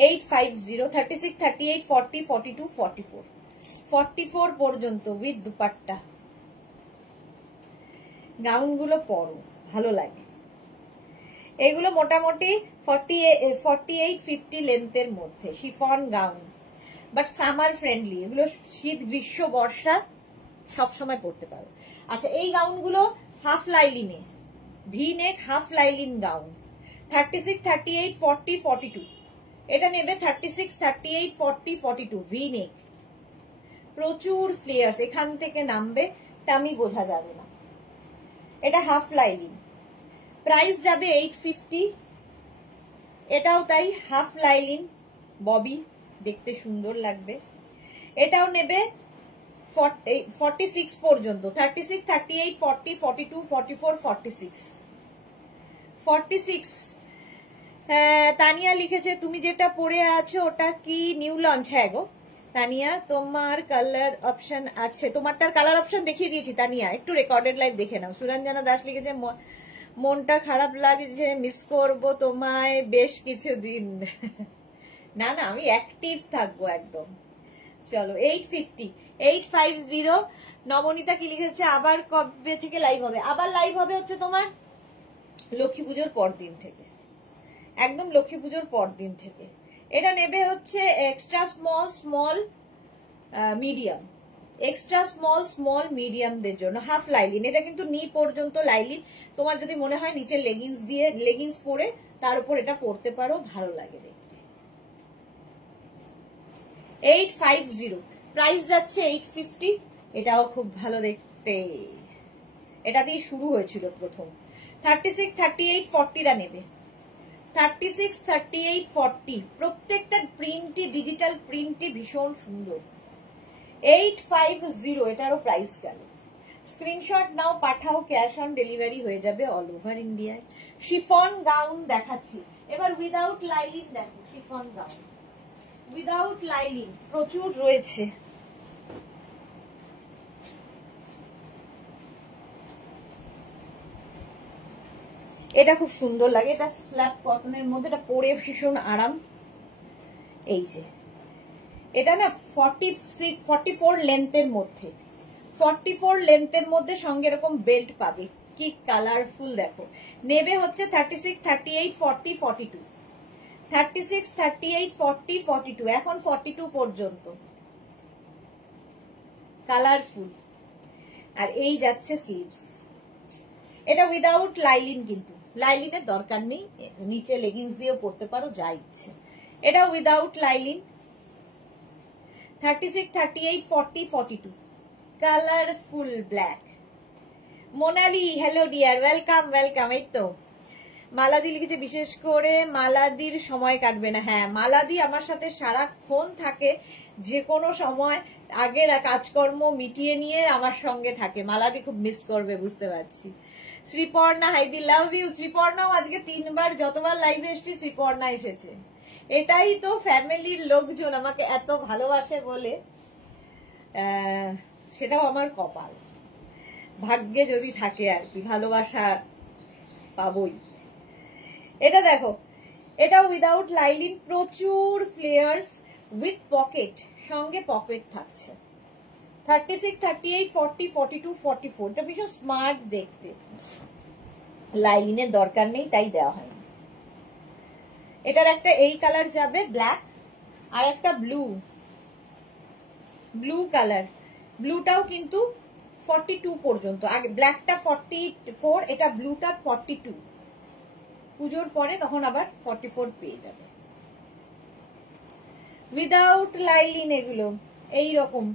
850, 36, 38, 40, 42, 44, 44 পর্যন্ত উইথ দুপাট্টা। গাউনগুলো পরো, ভালো লাগে। এগুলো মোটামুটি 48-50 লেন্থের মধ্যে chiffon gown, but summer friendly, এগুলো শীত গ্রীষ্ম বর্ষা সবসময় পরতে পারো। আচ্ছা, এই গাউনগুলো হাফ লাইলিনে, V neck half lining gown, 36, 38, 40, 42, এটা নেবে 36, 38, 40, 42, ভি নেক, প্রচুর ফ্লেয়ার্স, এখান থেকে নামবে টামি বোঝা যাবে না। এটা হাফ লাইলিন, প্রাইস যাবে 850। এটাও তাই, হাফ লাইলিন ববি, দেখতে সুন্দর লাগবে। এটাও নেবে 46 পর্যন্ত, 36, 38, 40, 42, 44, 46, 46। তানিয়া লিখেছে তুমি যেটা পরে আছো ওটা কি নিউ লঞ্চ? হ্যাঁ গো তানিয়া, তোমার কালার অপশন আছে, তোমারটার কালার অপশন দেখিয়ে দিয়েছি তানিয়া, একটু রেকর্ডেড লাইভ দেখে নাও। সুরঞ্জনা দাস লিখেছে মনটা খারাপ লাগছে, মিস করব তোমায় বেশ কিছুদিন। না না, আমি অ্যাক্টিভ থাকবো একদম। চলো 850। নবনীতা কি লিখেছে, আবার কবে থেকে লাইভ হবে? আবার লাইভ হবে হচ্ছে তোমার লক্ষ্মী পুজোর পর দিন থেকে, একদম লক্ষ্মী পুজোর পর দিন থেকে। এটা নেবে হচ্ছে extra small medium, extra small মিডিয়ামদের জন্য হাফ লাইলিন। এটা কিন্তু নি পর্যন্ত লাইলিন, তোমার যদি মনে হয় নিচে লেগিংস পরে তার উপর এটা পরতে পারো, ভালো লাগে দেখতে। 850, প্রাইস যাচ্ছে 850। এটাও খুব ভালো দেখতে, এটা দিয়ে শুরু হয়েছিল প্রথম। 36, 38, 40টা নেবে, 36, 38, 40, প্রত্যেকটা প্রিন্টই ডিজিটাল প্রিন্টই ভীষণ সুন্দর। 850, এটারও প্রাইস গেল। স্ক্রিনশট নাও, পাঠাও, ক্যাশ অন ডেলিভারি হয়ে যাবে অল ওভার ইন্ডিয়ায়। শিফন গাউন দেখাচ্ছি এবার উইদাউট লাইলিন, দেখো শিফন গাউন উইদাউট লাইলিন প্রচুর রয়েছে। এটা খুব সুন্দর লাগে, এটা স্ল্যাব কটনের মধ্যে, এটা পরে ভীষণ আরাম। এই যে এটা না 44 লেন্থের মধ্যে, 44 লেন্থের মধ্যে সঙ্গে এরকম বেল্ট পাবে, কি কালারফুল দেখো। নেবে হচ্ছে 36, 38, 40, 42, 36, 38, 40, 42, এখন 42 পর্যন্ত কালারফুল। আর এই যাচ্ছে স্লিভস, এটা উইদাউট লাইলিন, কিন্তু লাইলিনের দরকার নেই, নিচে লেগিংস দিয়েও পরতে পারো যা ইচ্ছে। এটা without lining, 36, 38, 40, 42, colourful black. Monali hello dear, welcome welcome. এই তো মালাদি লিখেছে বিশেষ করে মালাদির সময় কাটবে না। হ্যাঁ, মালাদি আমার সাথে সারাক্ষণ থাকে, যে কোনো সময় আগের কাজকর্ম মিটিয়ে নিয়ে আমার সঙ্গে থাকে। মালাদি খুব মিস করবে বুঝতে পারছি। Sriparna হাইদি love you. শ্রীপর্ণাও আজকে 3বার, যতবার লাইভে এসেছি শ্রীপর্ণা এসেছে। এটাই তো ফ্যামিলির লোকজন আমাকে এত ভালোবাসে বলে, সেটাও আমার কপাল, ভাগ্যে যদি থাকে আর কি, ভালোবাসা পাবই। এটা দেখো, এটা উইদাউট লাইলিন, প্রচুর ফ্লেয়ার্স উইথ পকেট, সঙ্গে পকেট থাকছে। 36, 38, 40, 42, 44, এটা ভীষণ স্মার্ট দেখতে, লাইলিনের দরকার নেই তাই দেওয়া হয়নি। এটার একটা এই কালার যাবে ব্ল্যাক, আর একটা ব্লু কালার, ব্লুটাও কিন্তু 42 পর্যন্ত, আগে ব্ল্যাকটা 44, এটা ব্লুটা 42, পুজোর পরে তখন আবার 44 পেয়ে যাবে। উইদাউট লাইলিন এগুলো এইরকম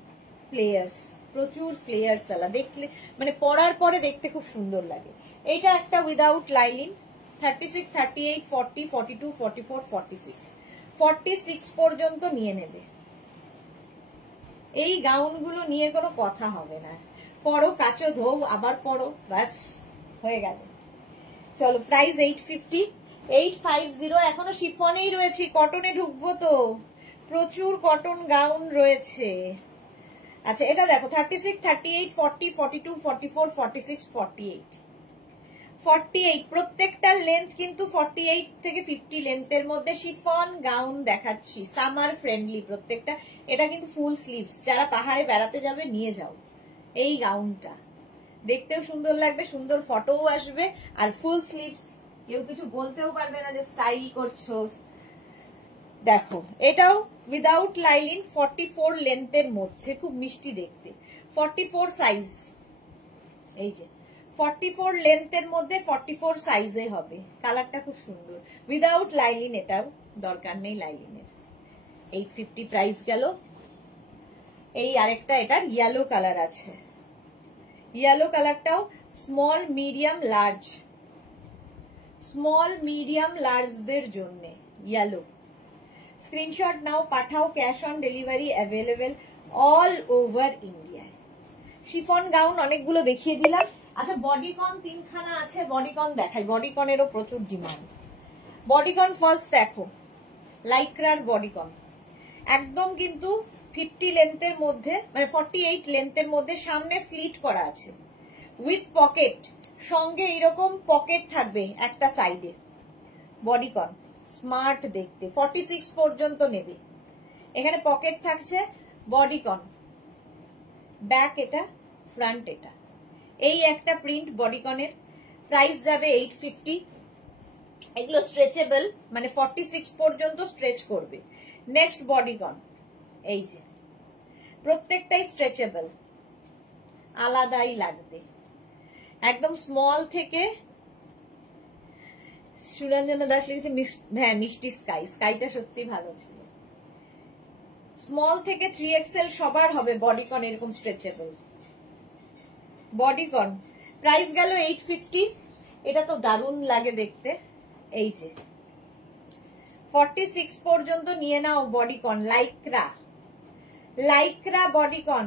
ফ্লেয়ার্স, প্রচুর ফ্লেয়ার্স আলা, দেখলে মানে পরার পরে দেখতে খুব সুন্দর লাগে। এইটা একটা উইদাউট লাইলিন, 36, 38, 40, 42, 44, 46, 46 পর্যন্ত নিয়ে নেবে। এই গাউনগুলো নিয়ে কোনো কথা হবে না, পরো, কাচো, ধোও, আবার পরো, ব্যাস হয়ে গেল। চলো প্রাইস 850, 850। এখনো শিফনেই রয়েছে, কটনে ঢুকবো তো, প্রচুর কটন গাউন রয়েছে। আচ্ছা এটা দেখো 36, 38, 40, 42, 44, 46, 48, 48 প্রত্যেকটার লেন্থ কিন্তু 48 থেকে 50 লেন্থের মধ্যে শিফন গাউন দেখাচ্ছি, সামার ফ্রেন্ডলি প্রত্যেকটা। এটা কিন্তু ফুল স্লিভস, যারা পাহাড়ে বেড়াতে যাবে নিয়ে যাও এই গাউনটা, দেখতেও সুন্দর লাগবে, সুন্দর ফটোও আসবে, আর ফুল স্লিভস, কেউ কিছু বলতেও পারবে না যে স্টাইল করছো। দেখো এটাও উইদাউট লাইলিন, 44 লেন্থের মধ্যে, খুব মিষ্টি দেখতে, 44 সাইজ, এই যে 44 লেন্থের মধ্যে 44 সাইজে হবে, কালারটা খুব সুন্দর, উইদাউট লাইলিন, এটাও দরকার নেই লাইলিনের। 850 প্রাইস গেল। এই আরেকটা, এটার ইয়েলো কালার আছে, ইয়েলো কালারটাও small medium large, small medium লার্জদের জন্য ইয়েলো। স্ক্রিনশট নাও, পাঠাও, cash on delivery available all over India. Chiffon gown অনেকগুলো দেখিয়ে দিলাম। আচ্ছা বডিকন 3খানা আছে, বডিকন দেখাই, বডিকনেরও প্রচুর ডিমান্ড। বডিকন ফার্স্ট দেখো, লাইক্রার বডিকন, একদম কিন্তু 50 লেন্থের মধ্যে, মানে 48 লেন্থের মধ্যে, সামনে স্লিট করা আছে উইথ পকেট, সঙ্গে এরকম পকেট থাকবে একটা সাইডে। বডিকন স্মার্ট দেখতে, 46 পর্যন্ত নেবে, এখানে পকেট থাকছে। বডিকন ব্যাক এটা, ফ্রন্ট এটা, এই একটা প্রিন্ট বডিকনের। প্রাইস যাবে 850। এগুলো স্ট্রেচেবল, মানে 46 পর্যন্ত স্ট্রেচ করবে। নেক্সট বডিকন, এই যে প্রত্যেকটাই স্ট্রেচেবল, আলাদাই লাগবে, একদম স্মল থেকে। সুরঞ্জনা দাস লিখেছে হ্যাঁ মিষ্টি স্কাই, স্কাইটা সত্যি ভালো ছিল। স্মল থেকে 3XL সবার হবে বডিকন এরকম স্ট্রেচেবল। বডিকন প্রাইস গেল 850। এটা তো দারুণ লাগে দেখতে, এই যে 46 পর্যন্ত নিয়ে নাও বডিকন, লাইক্রা, লাইক্রা বডিকন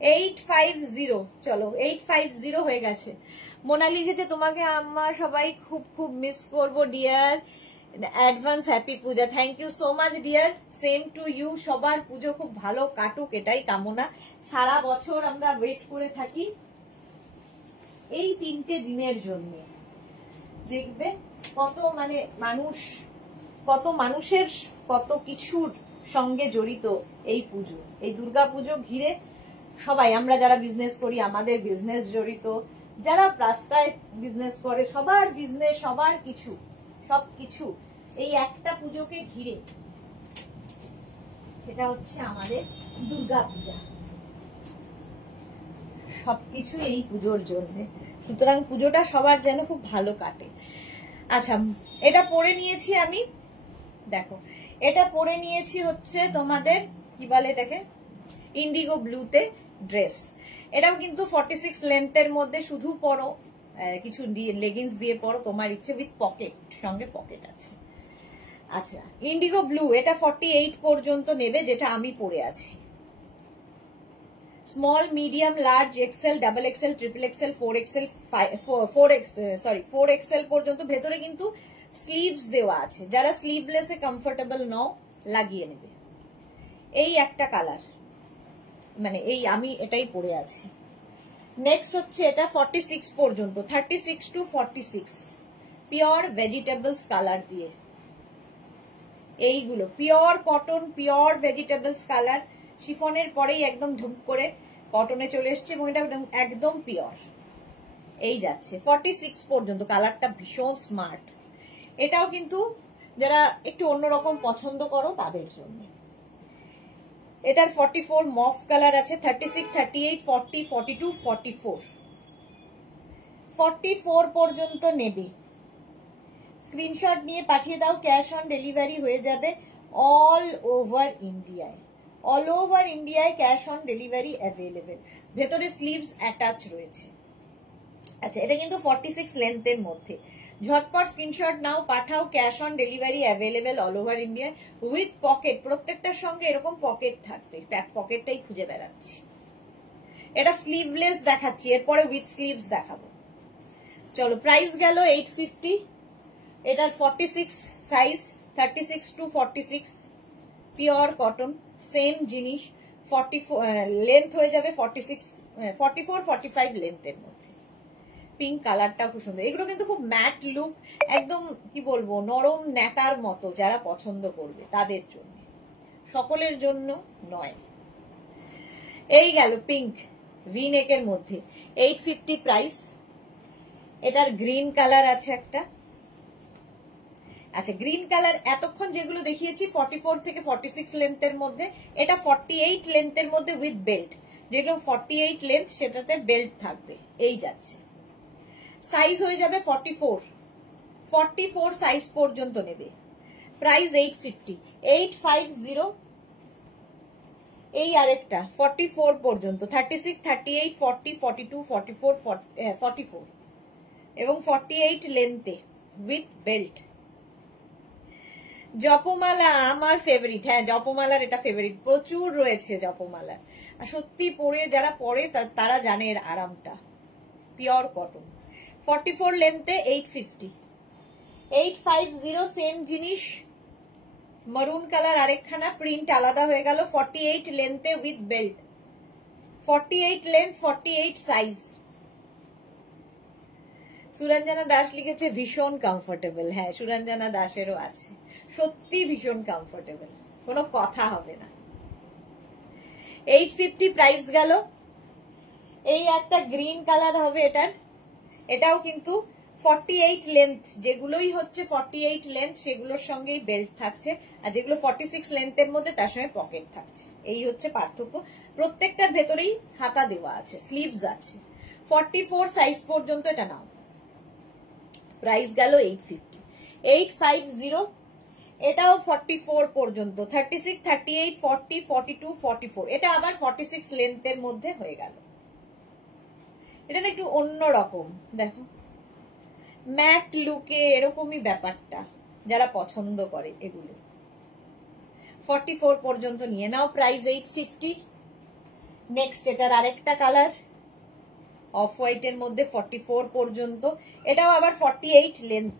850। চলো 850 হয়ে গেছে। মোনা লিখেছে তোমাকে আমার সবাই খুব খুব মিস করবো dear, advance happy Puja. Thank you so much dear, same to you. সবার পুজো খুব ভালো কাটুক এটাই কামনা। সারা বছর আমরা ওয়েট করে থাকি এই 3টে দিনের জন্য। দেখবে কত মানে মানুষ, কত মানুষের কত কিছুর সঙ্গে জড়িত এই পুজো, এই দুর্গা পুজো ঘিরে সবাই, আমরা যারা বিজনেস করি আমাদের বিজনেস জড়িত, যারা রাস্তায় বিজনেস করে সবার বিজনেস, সবার কিছু, সবকিছু এই একটা পুজোকে ঘিরে, সেটা হচ্ছে আমাদের দুর্গা পূজা। সবকিছু এই পুজোর জন্য, সুতরাং পুজোটা সবার যেন খুব ভালো কাটে। আচ্ছা এটা পরে নিয়েছি আমি, দেখো এটা পরে নিয়েছি হচ্ছে তোমাদের কি বলে এটাকে, ইন্ডিগো ব্লুতে ড্রেস। এটাও কিন্তু 46 লেন্থের মধ্যে, শুধু পরো, কিছু লেগিংস দিয়ে পরো তোমার ইচ্ছে, উইথ পকেট, সঙ্গে পকেট আছে। আচ্ছা ইন্ডিগো ব্লু, এটা 48 পর্যন্ত নেবে, যেটা আমি পরে আছি। Small medium large XL, double XL, triple Excel, 4XL, 4XL পর্যন্ত। ভেতরে কিন্তু স্লিভস দেওয়া আছে, যারা স্লিভলেসে কমফোর্টেবল নও লাগিয়ে নেবে। এই একটা কালার, মানে এই আমি এটাই পরে আছি। নেক্সট হচ্ছে এটা 46 পর্যন্ত, 36 to 46, পিওর ভেজিটেবলস কালার দিয়ে। এইগুলো pure cotton, pure vegetables colour, শিফনের পরেই একদম ধুপ করে কটনে চলে এসছে, এবং এটা একদম পিওর। এই যাচ্ছে 46 পর্যন্ত, কালারটা ভীষণ স্মার্ট। এটাও কিন্তু যারা একটু অন্যরকম পছন্দ করো তাদের জন্য। এটার 44 মফ কালার আছে, 36, 38, 40, 42, 44, 44 পর্যন্ত নেবে। স্ক্রিনশট নিয়ে পাঠিয়ে দাও, ক্যাশ অন ডেলিভারি হয়ে যাবে অল ওভার ইন্ডিয়ায়, অল ওভার ইন্ডিয়ায় ক্যাশ অন ডেলিভারি অ্যাভেলেবেল। ভেতরে স্লিভস অ্যাটাচ রয়েছে। আচ্ছা এটা কিন্তু 46 লেন্থের মধ্যে, ঝটপট স্ক্রিনশট নাও, পাঠাও, cash on delivery available all over India with pocket. প্রত্যেকটার সঙ্গে এরকম পকেট থাকবে, পকেটটাই খুঁজে বেড়াচ্ছি। এটা স্লিভলেস দেখাচ্ছি, এরপরে উইথ স্লিভস দেখাবো। চলো প্রাইস গেল 850। এটার 46 size, 36 to 46, pure cotton, same জিনিস। 44 লেন্থ হয়ে যাবে 46, 44 45 লেন্থের মধ্যে। পিঙ্ক কালারটা খুব সুন্দর। এগুলো কিন্তু খুব ম্যাট লুক, একদম কি বলবো নরম ন্যাতার মতো, যারা পছন্দ করবে তাদের জন্য, সকলের জন্য নয়। এই গেল পিঙ্ক ভি নেকের মধ্যে, 850 প্রাইস। এটার গ্রিন কালার আছে একটা। আচ্ছা, গ্রিন কালার এতক্ষণ যেগুলো দেখিয়েছি 44 থেকে 46 লেন্থের মধ্যে, এটা 48 লেন্থের মধ্যে উইথ বেল্ট। যেগুলো 48 লেন্থ সেটাতে বেল্ট থাকবে, এই যাচ্ছে। সাইজ হয়ে যাবে 44 সাইজ পর্যন্ত নেবে। প্রাইস 850, 850। এই আরেকটা 44 পর্যন্ত, 36, 38, 40, 42, 44, 44 এবং 48 লেন্থে উইথ বেল্ট। জপমালা আমার ফেভারিট। হ্যাঁ, জপমালার এটা ফেভারিট, প্রচুর রয়েছে জপমালার। আর সত্যি পরে যারা পরে তারা জানে এর আরামটা। পিওর কটন, 44 লেন্থে 850, 850 সেম জিনিস। মারুন কালার আরেকখানা, প্রিন্ট আলাদা হয়ে গেল। 48 লেন্থে with belt, 48 length, 48 size. Suranjana Das লিখেছে ভীষণ কমফোর্টেবল। হ্যাঁ, সুরঞ্জনা দাসেরও আছে, সত্যি ভীষণ কমফোর্টেবল, কোনো কথা হবে না। 850 প্রাইস গেল। এই একটা গ্রিন কালার হবে এটার, এটাও কিন্তু 48 লেন্থ। যেগুলোই হচ্ছে 48 লেন্থ সেগুলোর সঙ্গেই বেল্ট থাকছে, আর যেগুলো 46 লেন্থের মধ্যে তার সঙ্গে পকেট থাকছে। এই হচ্ছে পার্থক্য। প্রত্যেকটার ভেতরেই হাতা দেওয়া আছে, স্লিভস আছে। 44 সাইজ পর্যন্ত এটা নাও। প্রাইস গেল 850, 850। এটাও 44 পর্যন্ত, 36, 38, 40, 42, 44। এটা আবার 46 লেন্থের মধ্যে হয়ে গেল। এটা না একটু অন্য রকম, দেখো ম্যাট লুকে, এরকমই ব্যাপারটা, যারা পছন্দ করে এগুলো। 44 পর্যন্ত নিয়ে নাও। প্রাইস 850। নেক্সট এটার আরেকটা কালার অফ হোয়াইটের মধ্যে, 44 পর্যন্ত। এটাও আবার 48 লেন্থ,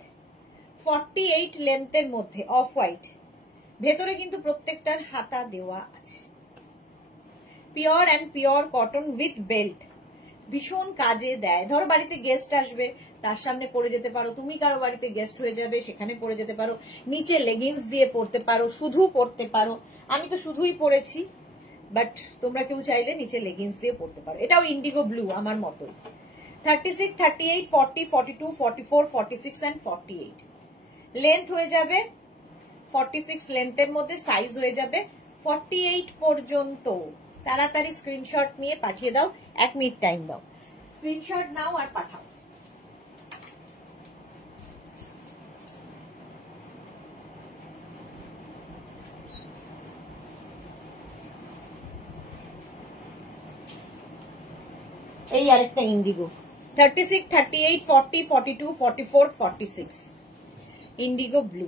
48 লেন্থের মধ্যে অফ হোয়াইট। ভেতরে কিন্তু প্রত্যেকটার হাতা দেওয়া আছে। Pure and pure cotton with belt, ভীষণ কাজে দেয়। ধরো বাড়িতে গেস্ট আসবে, তার সামনে পরে যেতে পারো। তুমি কারো বাড়িতে গেস্ট হয়ে যাবে, সেখানে পরে যেতে পারো। নিচে লেগিংস দিয়ে পরতে পারো, শুধু পরতে পারো। আমি তো শুধুই পরেছি, বাট তোমরা কেউ চাইলে নিচে লেগিংস দিয়ে পরতে পারো। এটাও ইন্ডিগো ব্লু আমার মতোই। 36, 38, 40, 42, 44, 46 অ্যান্ড 48। লেন্থ হয়ে যাবে 46 লেন্থের মধ্যে, সাইজ হয়ে যাবে 48 পর্যন্ত। তাড়াতাড়ি স্ক্রিনশট নিয়ে পাঠিয়ে দাও, 1 মিনিট টাইম দাও, স্ক্রিনশট নাও আর পাঠাও। এই আরেকটা ইন্ডিগো, 36, 38, 40, 42, 44, 46 ইন্ডিগো ব্লু।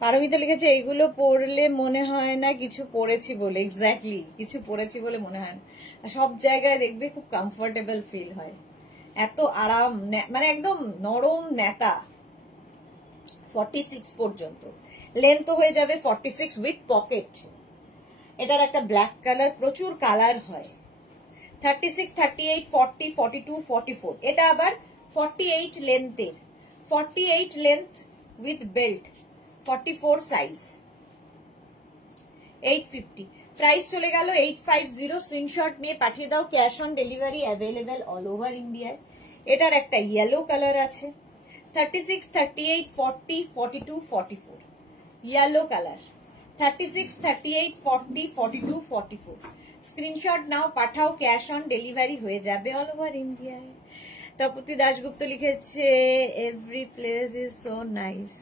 পারমিতা লিখেছে এগুলো পরলে মনে হয় না কিছু পরেছি বলে। এক্স্যাক্টলি, কিছু পরেছি বলে মনে হয় না। সব জায়গায় দেখবে খুব কমফোর্টেবল ফিল হয়, এত আরাম, মানে একদম নরম নেতা। 46 পর্যন্ত লেন্থ হয়ে যাবে 46 উইথ পকেট। এটার একটা ব্ল্যাক কালার, প্রচুর কালার হয়। 36, 38, 40, 42, 44। এটা আবার 48 লেন্থের, 48 length with belt, 44 size. 850 price চলে গেল 850। স্ক্রিনশট নিয়ে পাঠিয়ে দাও, cash on delivery available all over ইন্ডিয়ায়। এটার একটা ইয়েলো কালার আছে, 36, 38, 40, 42, 44 ইয়েলো কালার, 36, 38, 40, 42, 44। স্ক্রিনশট নাও, পাঠাও, ক্যাশ অন ডেলিভারি হয়ে যাবে অল ওভার ইন্ডিয়ায়। তপতি দাশগুপ্ত লিখেছে every place is so nice,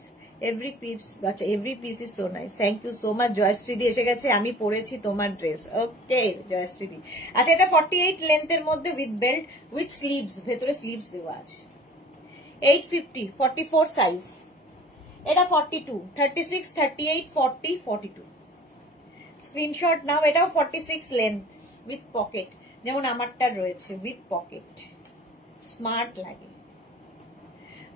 every piece, আচ্ছা every piece is so nice, thank you so much. জয়শ্রীদি এসে গেছে, আমি পরেছি তোমার ড্রেস। ওকে জয়শ্রীদি। আচ্ছা, এটা 48 লেন্থের মধ্যে উইথ বেল্ট উইথ স্লিভস, ভেতরে স্লিভস দেওয়া আছে। 850, 44 সাইজ। এটা 42, 36, 38, 40, 42। স্ক্রিনশট নাও। এটাও 46 লেন্থ উইথ পকেট, যেমন আমারটা রয়েছে উইথ পকেট, স্মার্ট লাগে।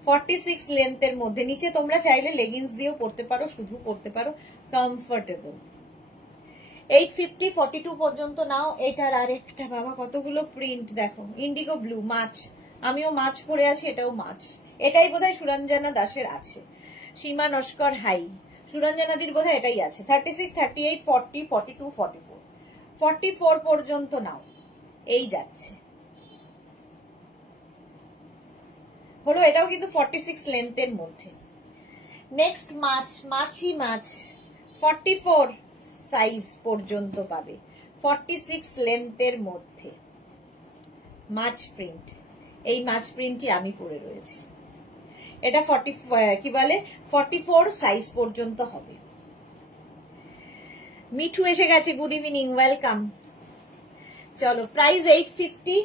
46 লেন্থের মধ্যে। নিচে তোমরা চাইলে লেগিংস দিয়েও পরতে পারো, শুধু পরতে পারো, কমফোর্টেবল। 850 42 পর্যন্ত নাও। এটার আরেকটা বাবা কতগুলো প্রিন্ট দেখো, ইন্ডিগো ব্লু মাছ, আমিও মাছ পরে আছি, এটাও মাছ। এটাই বোধহয় সুরঞ্জনা দাসের আছে, সীমা নস্কর হাই, সুরঞ্জনাদির বোধহয় এটাই আছে। 36 38 40 42 44 44 পর্যন্ত নাও, এই যাচ্ছে হলো। এটাও কিন্তু 46 লেন্থের মধ্যে। নেক্সট মাছ, মাছি মাছ 44 সাইজ পর্যন্ত পাবে, 46 লেন্থের মধ্যে মাছ প্রিন্ট। এই মাছ প্রিন্টই আমি পরে রয়েছি। এটা 44 সাইজ পর্যন্ত হবে। মিঠু এসে গেছে, গুড ইভিনিং, ওয়েলকাম। চলো, প্রাইস 850।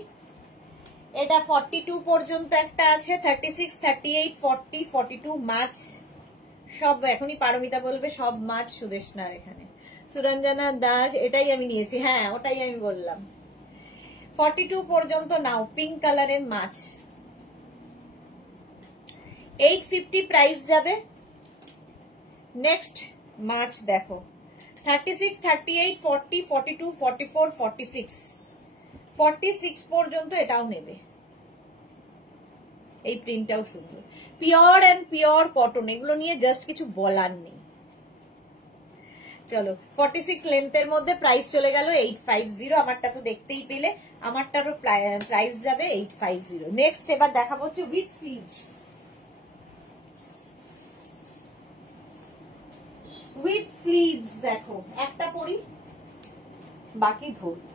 এটা 42 পর্যন্ত একটা আছে, 36 38 40 42 মাছ সব। এখনই পারমিতা বলবে সব মাছ সুদেশনার এখানে। সুরঞ্জনা দাস, এটাই আমি নিয়েছি, হ্যাঁ ওটাই আমি বললাম। 42 পর্যন্ত নাও, পিঙ্ক কালারের মাছ। 850 প্রাইস যাবে। নেক্সট মাছ দেখো, 36 38 40 42 44 46 46 পর্যন্ত এটাও নেবে। এই প্রিন্টটাও সুন্দর, পিওর এন্ড পিওর কটন, এগুলো নিয়ে জাস্ট কিছু বলার নেই। চলো, 46 লেন্থের মধ্যে প্রাইস চলে গেল 850। আমারটা তো দেখতেই পেলে, আমারটারও প্রাইস যাবে 850। নেক্সট এবার দেখাবো হচ্ছে উইথ স্লিভস। উইথ স্লিভস দেখো, একটা পরি বাকি ধরি।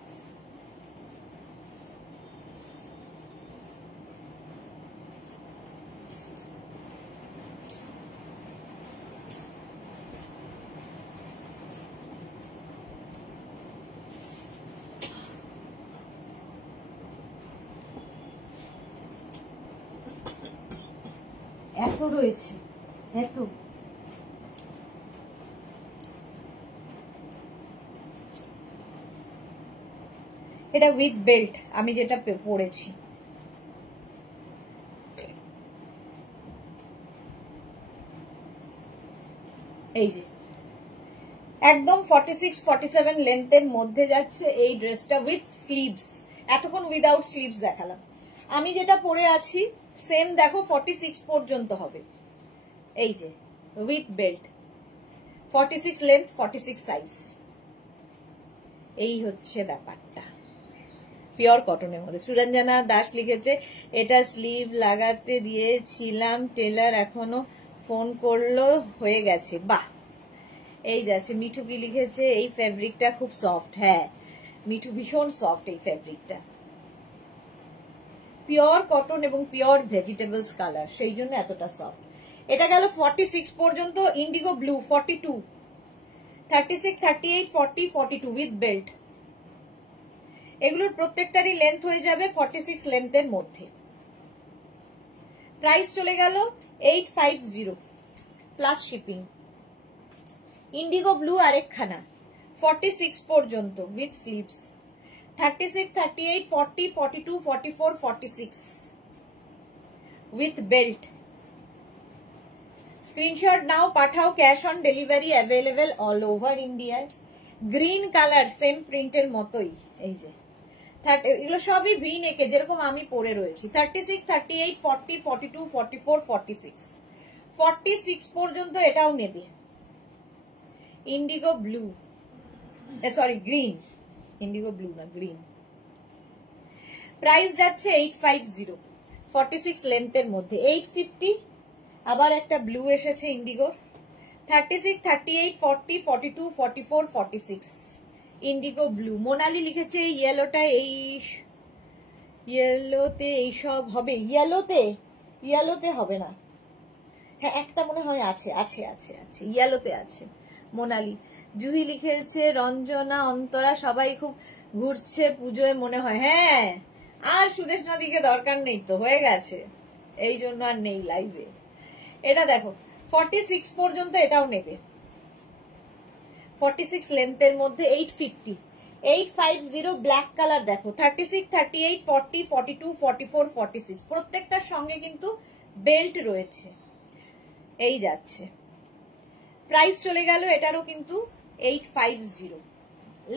এত রয়েছে, এত। এটা উইথ বেল্ট আমি যেটা পরেছি। এই যে একদম 46 47 লেন্থের মধ্যে যাচ্ছে এই ড্রেসটা উইথ স্লিভস। এতক্ষণ উইদাউট স্লিভস দেখালাম। আমি যেটা পরে আছি সেম দেখো 46 পর্যন্ত হবে। এই যে উইথ বেল্ট, 46 লেন্থ 46 সাইজ। এই হচ্ছে ব্যাপারটা, পিওর কটনের মধ্যে। সুরঞ্জনা দাস লিখেছে, এটা স্লিভ লাগাতে দিয়েছিলাম, টেলার এখনো ফোন করলো, হয়ে গেছে। বাহ, এই যাচ্ছে। মিঠু কি লিখেছে, এই ফেব্রিকটা খুব সফট। হ্যাঁ মিঠু, ভীষণ সফট এই ফেব্রিকটা, পিওর কটন এবং পিওর ভেজিটেবলস কালার, সেই জন্য এতটা সফট। এটা গেল 46 পর্যন্ত। Indigo blue 42, 36 38 40 42 with belt. এগুলোর প্রত্যেকটারই লেন্থ হয়ে যাবে 46 লেন্থের মধ্যে। প্রাইস চলে গেল 850 প্লাস শিপিং। ইন্ডিগো ব্লু আরেকখানা 46 পর্যন্ত with sleeves, 36 38 40 42 44 46 with belt. Screenshot নাও, পাঠাও, cash on delivery available all over ইন্ডিয়ায়। গ্রিন কালার সেম প্রিন্টের মতোই। এই যে এগুলো সবই ভি নেকে, যেরকম আমি পরে রয়েছি। 36 38 40 42 44 46 46 পর্যন্ত এটাও নেবে। Indigo blue, sorry green, Indigo blue না গ্রিন। প্রাইস যাচ্ছে 850, 46 লেন্থের মধ্যে। 850। আবার একটা ব্লু এসেছে ইন্ডিগোর, 36 38 40 42 44 46 ইন্ডিগো ব্লু। মোনালি লিখেছে ইয়েলোটা, এই ইয়েলোতে এইসব হবে। ইয়েলোতে হবে না, হ্যাঁ একটা মনে হয় আছে, আছে আছে আছে ইয়েলোতে আছে। মোনালি। জুহি লিখেছে, রঞ্জনা অন্তরা সবাই খুব ঘুরছে পুজোয় মনে হয়। হ্যাঁ, আর সুদেশ নদীকে দরকার নেই তো, হয়ে গেছে, এই জন্য আর নেই লাইভে। এটা দেখো 46 পর্যন্ত এটাও নেবে, 46 লেন্থের মধ্যে। 850, 850 ব্ল্যাক কালার দেখো, 36 38 40 42 44 46 প্রত্যেকটার সঙ্গে কিন্তু বেল্ট রয়েছে, এই যাচ্ছে। প্রাইস চলে গেল এটারও কিন্তু 850।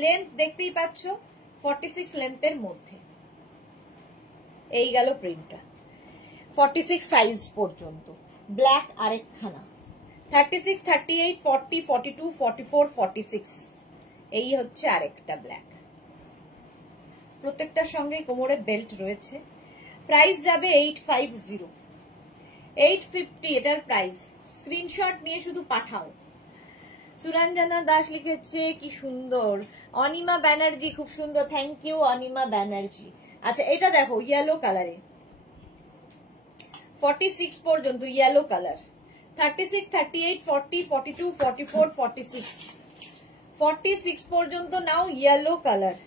লেন্থ দেখতেই পাচ্ছ 46 লেন্থের মধ্যে। এই গেল প্রিন্টটা 46 সাইজ পর্যন্ত। ব্ল্যাক আরেকখানা 36, 38, 40, 42, 44, 46। এই হচ্ছে আরেকটা ব্ল্যাক। প্রত্যেকটার সঙ্গে কোমরে বেল্ট রয়েছে। প্রাইস যাবে 850, 850 এটার প্রাইস। স্ক্রিনশট নিয়ে শুধু পাঠাও। সুরঞ্জনা দাস লিখেছে কি সুন্দর। অনিমা ব্যানার্জি খুব সুন্দর, থ্যাংক ইউ অনিমা ব্যানার্জি। আচ্ছা এটা দেখো ইয়েলো কালারে 46 পর্যন্ত ইয়েলো কালার। 36, 38, 40, 42, 44, 46, 46 পর্যন্ত নাও ইয়েলো কালার।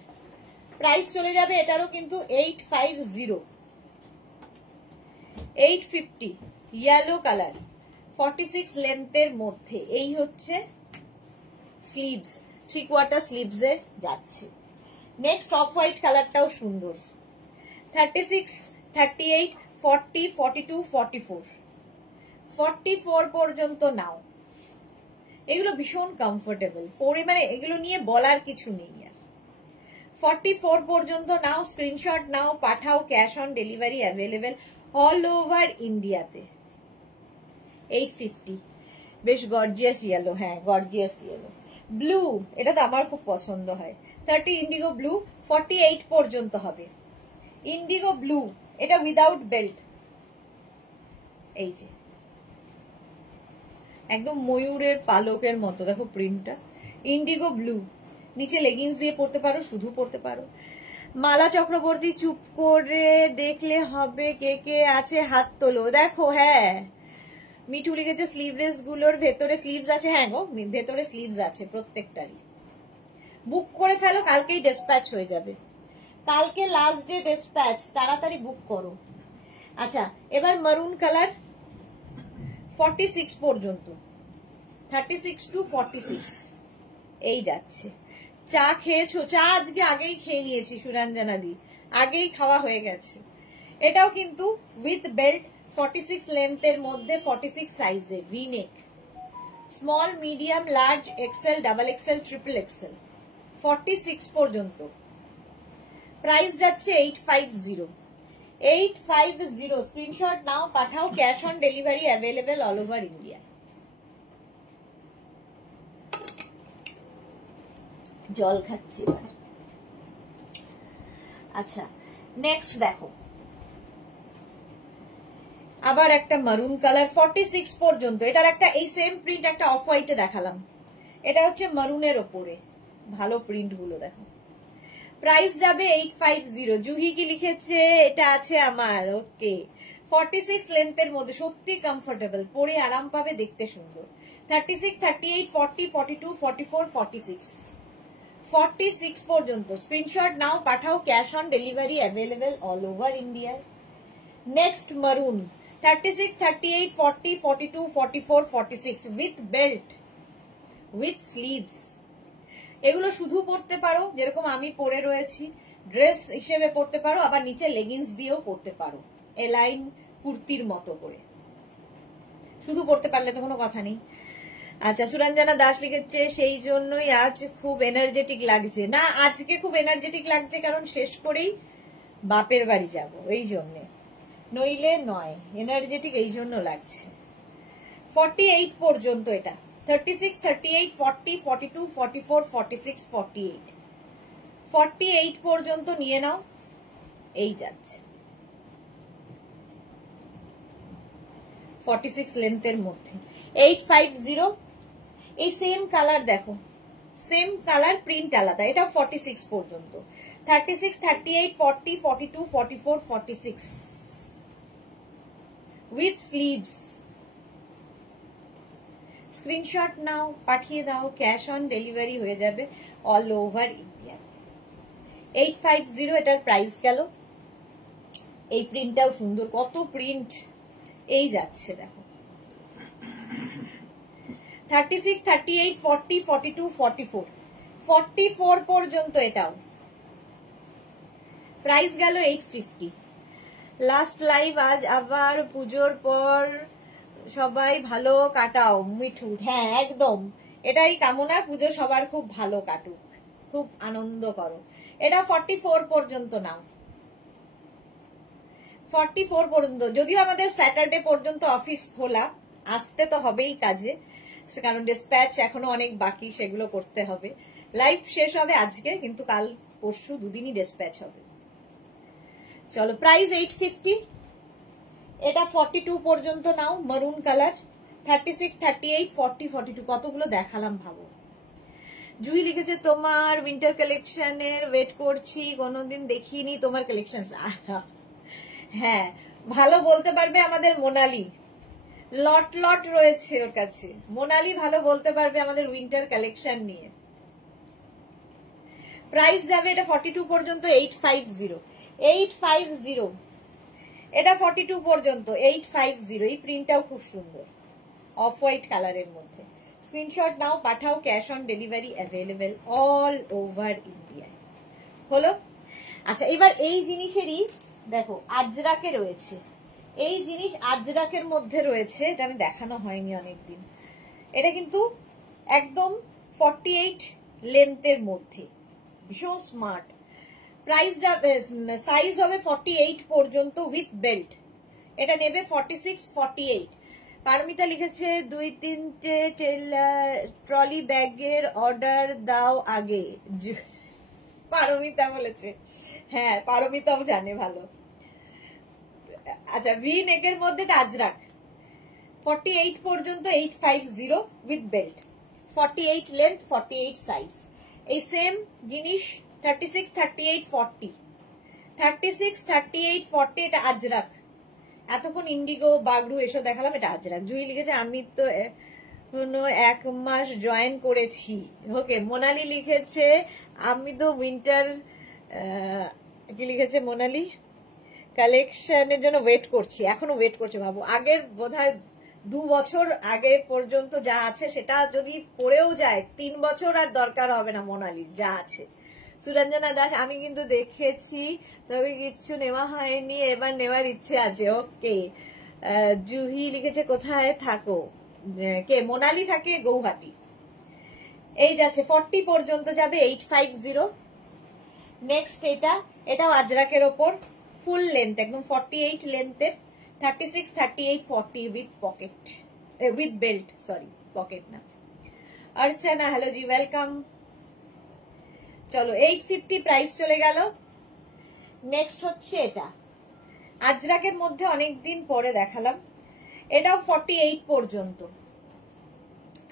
প্রাইস চলে যাবে এটারও কিন্তু 850, 850 ইয়েলো কালার 46 লেন্থের মধ্যে। এই হচ্ছে স্লিভস, 3/4 স্লিভস এর যাচ্ছে। নেক্সট অফ হোয়াইট কালারটাও সুন্দর। 36, 38, 40, 42, 44, 44 পর্যন্ত নাও। এগুলো ভীষণ কমফোর্টেবল পরে, মানে এগুলো নিয়ে বলার কিছু নেই আর। 44 পর্যন্ত নাও, স্ক্রিনশট নাও, পাঠাও। Cash on delivery available all over ইন্ডিয়াতে। 850 বেশ গর্জিয়াস ইয়েলো, হ্যাঁ গর্জিয়াস ইয়েলো। ব্লু, এটা তো আমার খুব পছন্দ হয়। 30 ইন্ডিগো ব্লু 48 পর্যন্ত হবে। ইন্ডিগো ব্লু, এটা উইদাউট বেল্ট। এই যে একদম ময়ূরের পালকের মতো দেখো প্রিন্টটা। ইন্ডিগো ব্লু, নিচে লেগিংস দিয়ে পরতে পারো, শুধু পরতে পারো। মালা চক্রবর্তী চুপ করে দেখলে হবে, কে কে আছে হাত তোলো। দেখো হ্যাঁ মিঠু লিখেছে স্লিভলেস গুলোর ভেতরে স্লিভস আছে। হ্যাঁ গো ভেতরে স্লিভস আছে প্রত্যেকটারই। বুক করে ফেলো, কালকেই ডিসপ্যাচ হয়ে যাবে। কালকে লাস্ট ডে ডিসপ্যাচ, তাড়াতাড়ি বুক করো। আচ্ছা এবার মারুন কালার 46 পর্যন্ত, 36 to 46 এই যাচ্ছে। চা খেয়েছো? চা আজকে আগেই খেয়ে নিয়েছি সুরঞ্জনা দি, আগেই খাওয়া হয়ে গেছে। এটাও কিন্তু উইথ বেল্ট 46 লেন্থের মধ্যে, 46 সাইজে, V neck, small, medium, large, XL, double XL, triple XL, 46 পর্যন্ত। প্রাইস যাচ্ছে 850, 850। স্ক্রিনশট নাও, পাঠাও। Cash on delivery available all over India. জল খাচ্ছি। আচ্ছা নেক্সট দেখো আবার একটা মারুন কালার 46 পর্যন্ত। এটার একটা এই সেম প্রিন্ট একটা অফ হোয়াইটে দেখালাম, এটা হচ্ছে মারুনের ওপরে। ভালো প্রিন্ট গুলো দেখো। প্রাইস যাবে 850। জুহি কি লিখেছে? এটা আছে আমার। ওকে 46 লেন্থের মধ্যে, সত্যি কমফোর্টেবল, পরে আরাম পাবে, দেখতে সুন্দর। 36, 38, 40, 42, 44, 46, 46 পর্যন্ত। স্ক্রিনশট নাও, পাঠাও। Cash on delivery available all over India. Next মারুন 36, 38, 40, 42, 44, 46 উইথ বেল্ট, উইথ স্লিভস। এগুলো শুধু পরতে পারো, যেরকম আমি পরে রয়েছি, ড্রেস হিসেবে পরতে পারো, আবার নিচে লেগিংস দিয়েও পরতে পারো, এলাইন কুর্তির মতো করে। শুধু পরতে পারলে তো কোনো কথা নেই। আচ্ছা সুরঞ্জনা দাস লিখেছে সেই জন্যই আজ খুব এনার্জেটিক লাগছে। না আজকে খুব এনার্জেটিক লাগছে কারণ শেষ করেই বাপের বাড়ি যাব, এই জন্যে, নইলে নয়। এনার্জেটিক এই জন্য লাগছে। 48 পর্যন্ত এটা। 36, 38, 40, 42, 44, 46, 48, 48 পর্যন্ত নিয়ে নাও। এই যাচ্ছে 46 লেন্থের মধ্যে 850। এই সেম কালার দেখো, সেম কালার, প্রিন্ট আলাদা। এটা 46 পর্যন্ত। 36, 38, 40, 42, 44, 46 উইথ স্লিভস। স্ক্রিনশট নাও, পাঠিয়ে দাও। ক্যাশ অন ডেলিভারি হয়ে যাবে অল ওভার ইন্ডিয়া। 850 এটার প্রাইস গেল। এই প্রিন্টটাও সুন্দর, কত প্রিন্ট এই যাচ্ছে দেখো। 36, 38, 40, 42, 44, 44 পর্যন্ত এটাও। প্রাইস গেল 850। লাস্ট লাইভ আজ, আবার পুজোর পর সবাই ভালো কাটাও মিঠু। হ্যাঁ একদম, এটাই কামনা, পুজো সবার খুব ভালো কাটুক, খুব আনন্দ করো। এটা 44 পর্যন্ত নাও, 44 পর্যন্ত। যদিও আমাদের স্যাটারডে পর্যন্ত অফিস খোলা, আসতে তো হবেই কাজে, কারণ ডিসপ্যাচ এখনো অনেক বাকি, সেগুলো করতে হবে। লাইভ শেষ হবে আজকে, কিন্তু কাল পরশু দুদিনই ডিসপ্যাচ হবে। চলো, প্রাইস 850। এটা 42 পর্যন্ত নাও, মারুন কালার। 36, 38, 40, 42 কতগুলো দেখালাম ভাবো। জুই লিখেছে তোমার উইন্টার কালেকশনের ওয়েট করছি, কোনোদিন দেখিনি তোমার কালেকশন। হ্যাঁ, ভালো বলতে পারবে আমাদের মোনালি, লট লট রয়েছে ওর কাছে। মোনালি ভালো বলতে পারবে আমাদের উইন্টার কালেকশন নিয়ে। প্রাইস যাবে এটা 42 পর্যন্ত 850, 850। এটা 42 পর্যন্ত 850। এই প্রিন্টটাও খুব সুন্দর, অফ হোয়াইট কালারের মধ্যে। স্ক্রিনশট নাও, পাঠাও, cash on delivery available all over India. হলো? আচ্ছা, এবার এই জিনিসেরই দেখো আজরাকে রয়েছে, এই জিনিস আজরাকের মধ্যে রয়েছে, এটা আমি দেখানো হয়নি অনেকদিন। এটা কিন্তু একদম 48 লেন্থের মধ্যে, ভীষণ স্মার্ট। প্রাইস যাবে, সাইজ হবে 48 পর্যন্ত উইথ বেল্ট। এটা নেবে 46, 48। পারমিতা লিখেছে 2-3টে ট্রলি ব্যাগের অর্ডার দাও আগে। পারমিতা বলেছে, হ্যাঁ পারমিতাও জানে ভালো। আচ্ছা, ভি নেকের মধ্যে আজরাক 48 পর্যন্ত 850 উইথ বেল্ট, 48 লেন্থ, 48 সাইজ। এই সেম জিনিস 36, 38, 40, 36, 38, 40 এটা আজরাক। এতক্ষণ ইন্ডিগো, বাগরু এসব দেখালাম, এটা আজরাক। জুই লিখেছে আমি তো 1 মাস জয়েন করেছি। ওকে, মোনালি লিখেছে আমি তো উইন্টার, কি লিখেছে মোনালি, কালেকশনের জন্য ওয়েট করছি, এখনো ওয়েট করছে। ভাবো, আগের বোধহয় 2 বছর আগে পর্যন্ত যা আছে সেটা যদি পড়েও যায় 3 বছর আর দরকার হবে না মোনালির, যা আছে। সুরঞ্জনা দাস আমি কিন্তু দেখেছি, তবে কিছু নেওয়া হয়নি, এবার নেওয়ার ইচ্ছে আছে। ওকে, জুহি লিখেছে কোথায় থাকো, কে মোনালি থাকে গৌহাটি। এই যাচ্ছে 40 পর্যন্ত যাবে 850। নেক্সট এটাও আজরাকের ওপর, ফুল লেন্থ একদম 48 লেন্থের, 36, 38, 40 with pocket, with belt, sorry pocket না। অর্চনা হ্যালো জি, ওয়েলকাম। চলো, 850 প্রাইস চলে গেল। নেক্সট হচ্ছে এটা আজরাকের মধ্যে অনেকদিন পরে দেখালাম, এটাও 48 পর্যন্ত